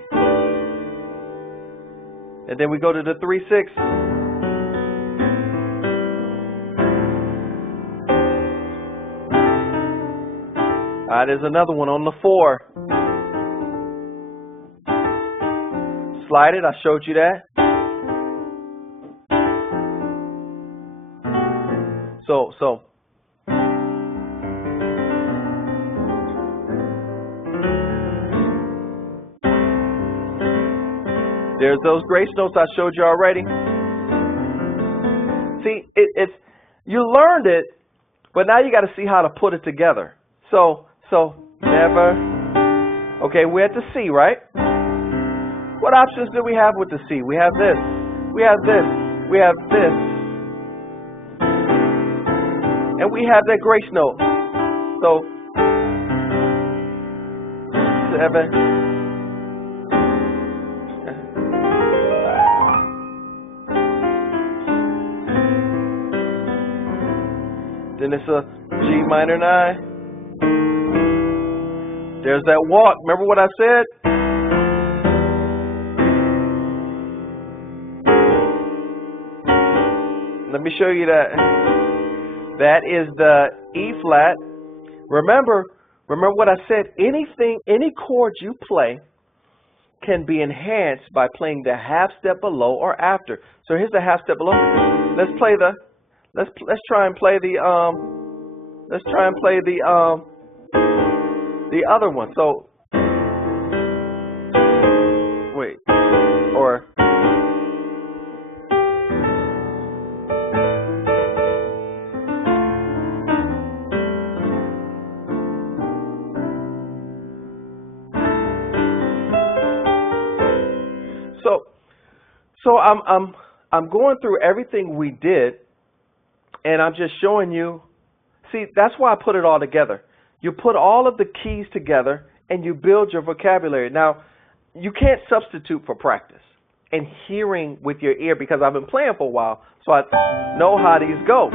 And then we go to the 3-6. There's another one on the 4. Slide it. I showed you that. So. There's those grace notes I showed you already. See, it's you learned it, but now you got to see how to put it together. So never. Okay, we're at the C, right? What options do we have with the C? We have this. We have this. We have this. And we have that grace note. So 7. Then it's a G minor 9. There's that walk. Remember what I said? Let me show you that. That is the E flat. Remember what I said. Any chord you play can be enhanced by playing the half step below or after. So here's the half step below. Let's try and play the other one. So wait, or so I'm going through everything we did, and I'm just showing you. See, that's why I put it all together. You put all of the keys together and you build your vocabulary. Now, you can't substitute for practice and hearing with your ear, because I've been playing for a while, so I know how these go.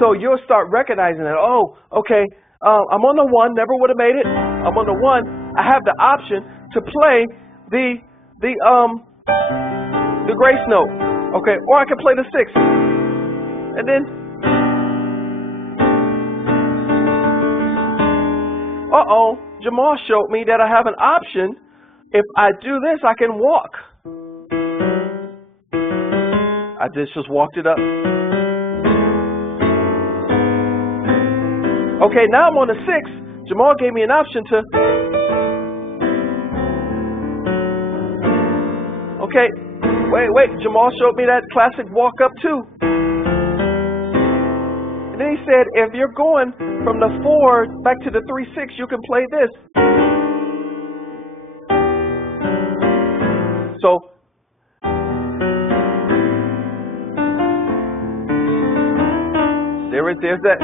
So you'll start recognizing that, oh, okay, I'm on the 1, never would have made it. I'm on the 1. I have the option to play the grace note, okay, or I can play the 6. And then, Jamal showed me that I have an option. If I do this, I can walk. I just walked it up. Okay, now I'm on the 6. Jamal gave me an option to. Okay, wait. Jamal showed me that classic walk up too. And then he said, if you're going from the 4 back to the 3/6, you can play this. So there's that.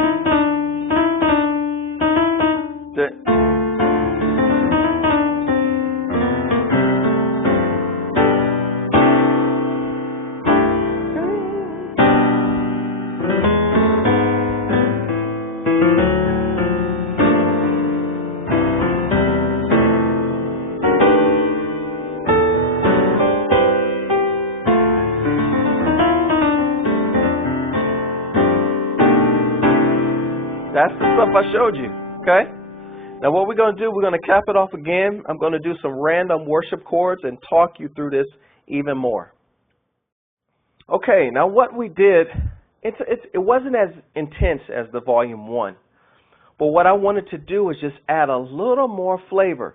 That's the stuff I showed you, okay? Now what we're going to do, we're going to cap it off again. I'm going to do some random worship chords and talk you through this even more. Okay, now what we did, it wasn't as intense as the volume 1. But what I wanted to do is just add a little more flavor.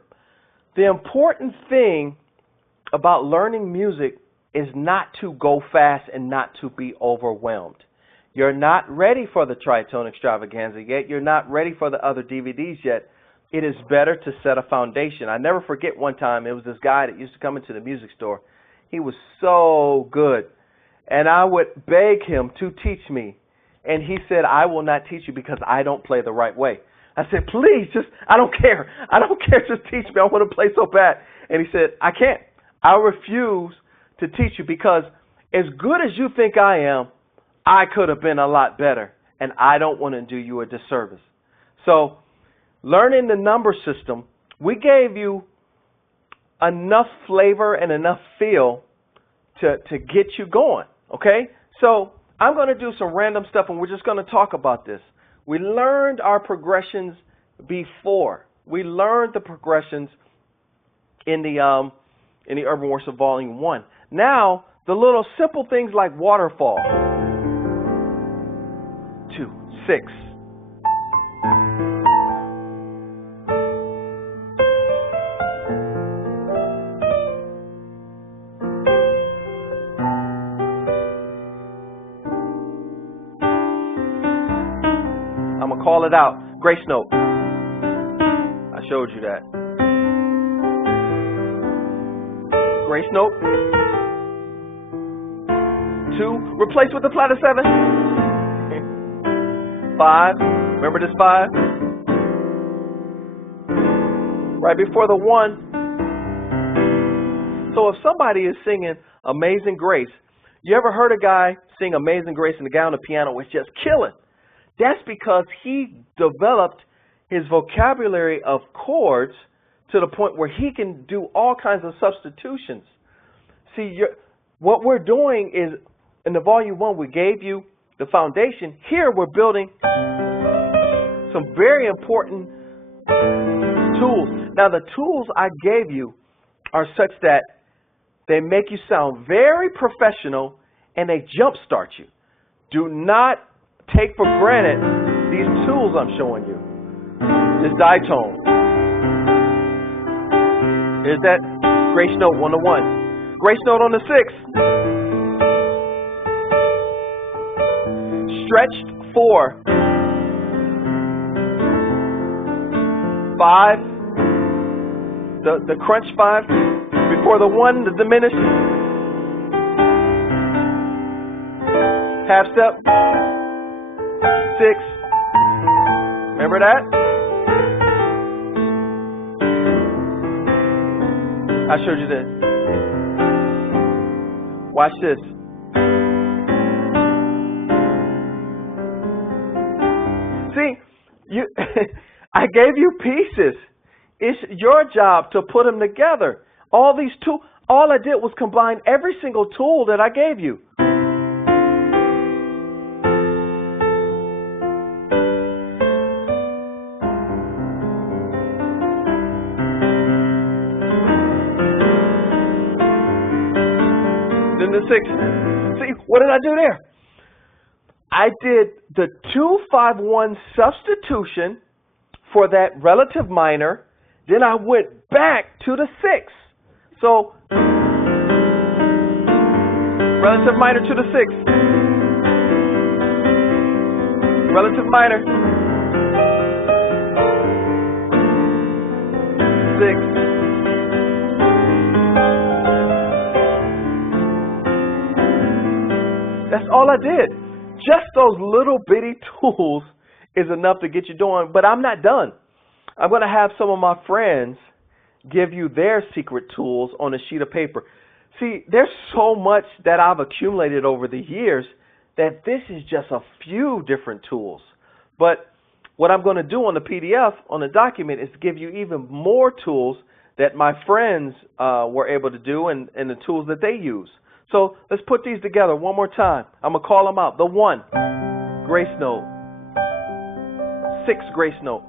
The important thing about learning music is not to go fast and not to be overwhelmed. You're not ready for the Tritone Extravaganza yet. You're not ready for the other DVDs yet. It is better to set a foundation. I never forget one time, it was this guy that used to come into the music store. He was so good. And I would beg him to teach me. And he said, I will not teach you because I don't play the right way. I said, please, I don't care. I don't care, just teach me. I want to play so bad. And he said, I can't. I refuse to teach you because as good as you think I am, I could have been a lot better, and I don't want to do you a disservice. So, learning the number system, we gave you enough flavor and enough feel to get you going, okay? So, I'm going to do some random stuff, and we're just going to talk about this. We learned our progressions before. We learned the progressions in the Urban Worship Volume 1. Now, the little simple things like waterfall. 2, 6. I'm going to call it out. Grace note. I showed you that. Grace note. 2. Replace with the flatter 7. 5. Remember this 5? Right before the 1. So if somebody is singing Amazing Grace, you ever heard a guy sing Amazing Grace and the guy on the piano was just killing? That's because he developed his vocabulary of chords to the point where he can do all kinds of substitutions. See, what we're doing is, in the Volume 1, we gave you the foundation. Here we're building some very important tools. Now the tools I gave you are such that they make you sound very professional and they jumpstart you. Do not take for granted these tools I'm showing you. This ditone. Here's that grace note on the 1. Grace note on the 6. Stretched 4. 5. The crunch 5. Before the 1, the diminished. Half step. 6. Remember that? I showed you this. Watch this. I gave you pieces. It's your job to put them together. All these tools, all I did was combine every single tool that I gave you. Then the 6. See, what did I do there? I did the 2-5-1 substitution for that relative minor. Then I went back to the 6. So, relative minor to the 6. Relative minor. 6. That's all I did. Just those little bitty tools is enough to get you doing, but I'm not done. I'm going to have some of my friends give you their secret tools on a sheet of paper. See, there's so much that I've accumulated over the years that this is just a few different tools. But what I'm going to do on the PDF, on the document, is give you even more tools that my friends were able to do and the tools that they use. So let's put these together one more time. I'm going to call them out. The 1, grace note. 6, grace note.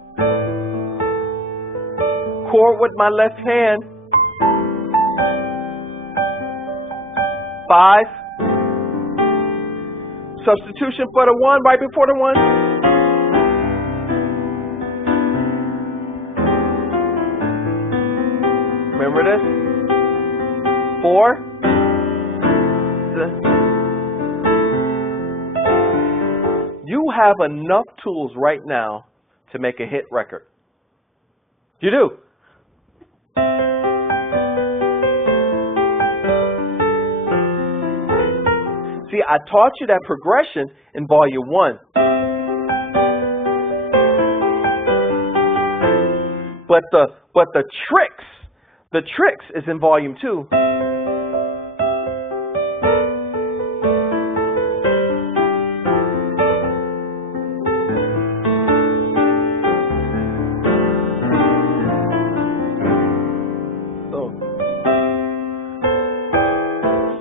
Chord with my left hand. 5. Substitution for the 1 right before the 1. Remember this? 4. You have enough tools right now to make a hit record. You do. See, I taught you that progression in volume 1. But the tricks is in volume 2.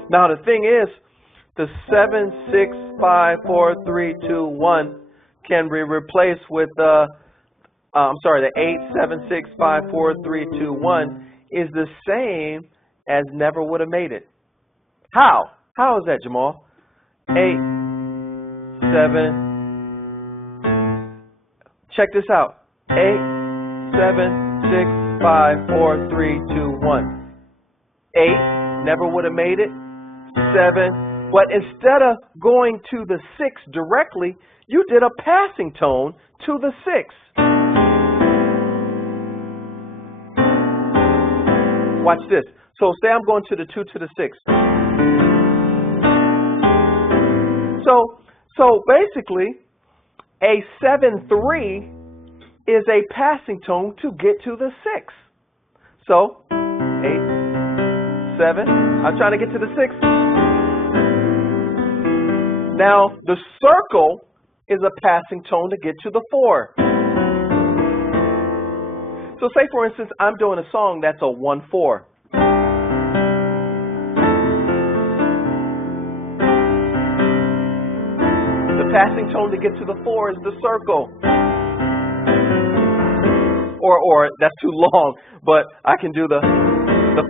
Now the thing is, the 7, 6, 5, 4, 3, 2, 1 can be replaced with the 8, 7, 6, 5, 4, 3, 2, 1 is the same as never would have made it. How? How is that, Jamal? 8, 7. Check this out. 8, 7, 6, 5, 4, 3, 2, 1. 8 never would have made it. 7, but instead of going to the 6 directly, you did a passing tone to the 6. Watch this. So say I'm going to the 2 to the 6. So basically, a 7-3 is a passing tone to get to the 6. So 8, 7. I'm trying to get to the 6. Now, the circle is a passing tone to get to the 4. So say, for instance, I'm doing a song that's a 1-4. The passing tone to get to the 4 is the circle. Or that's too long, but I can do the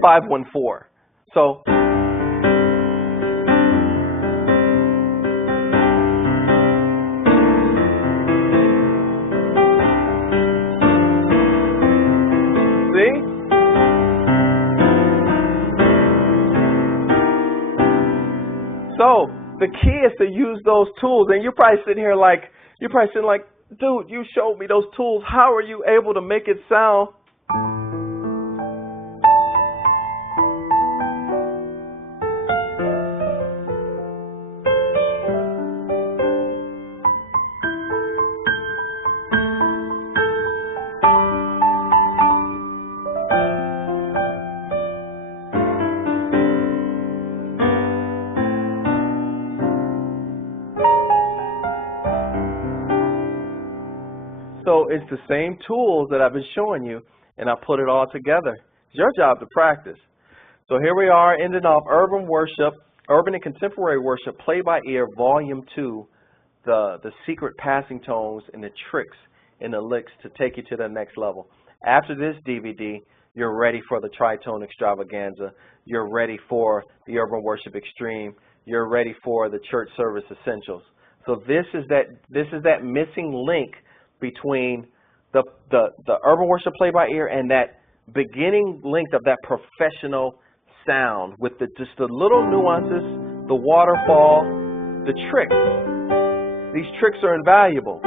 5-1-4. So so the key is to use those tools, and you're probably sitting like, dude, you showed me those tools. How are you able to make it sound? So So it's the same tools that I've been showing you, and I put it all together. It's your job to practice. So here we are, ending off urban worship, urban and contemporary worship, play by ear, volume 2, the secret passing tones and the tricks and the licks to take you to the next level. After this DVD, you're ready for the tritone extravaganza. You're ready for the urban worship extreme. You're ready for the church service essentials. So this is that missing link between the urban worship play by ear and that beginning link of that professional sound with just the little nuances, the waterfall, the tricks. These tricks are invaluable.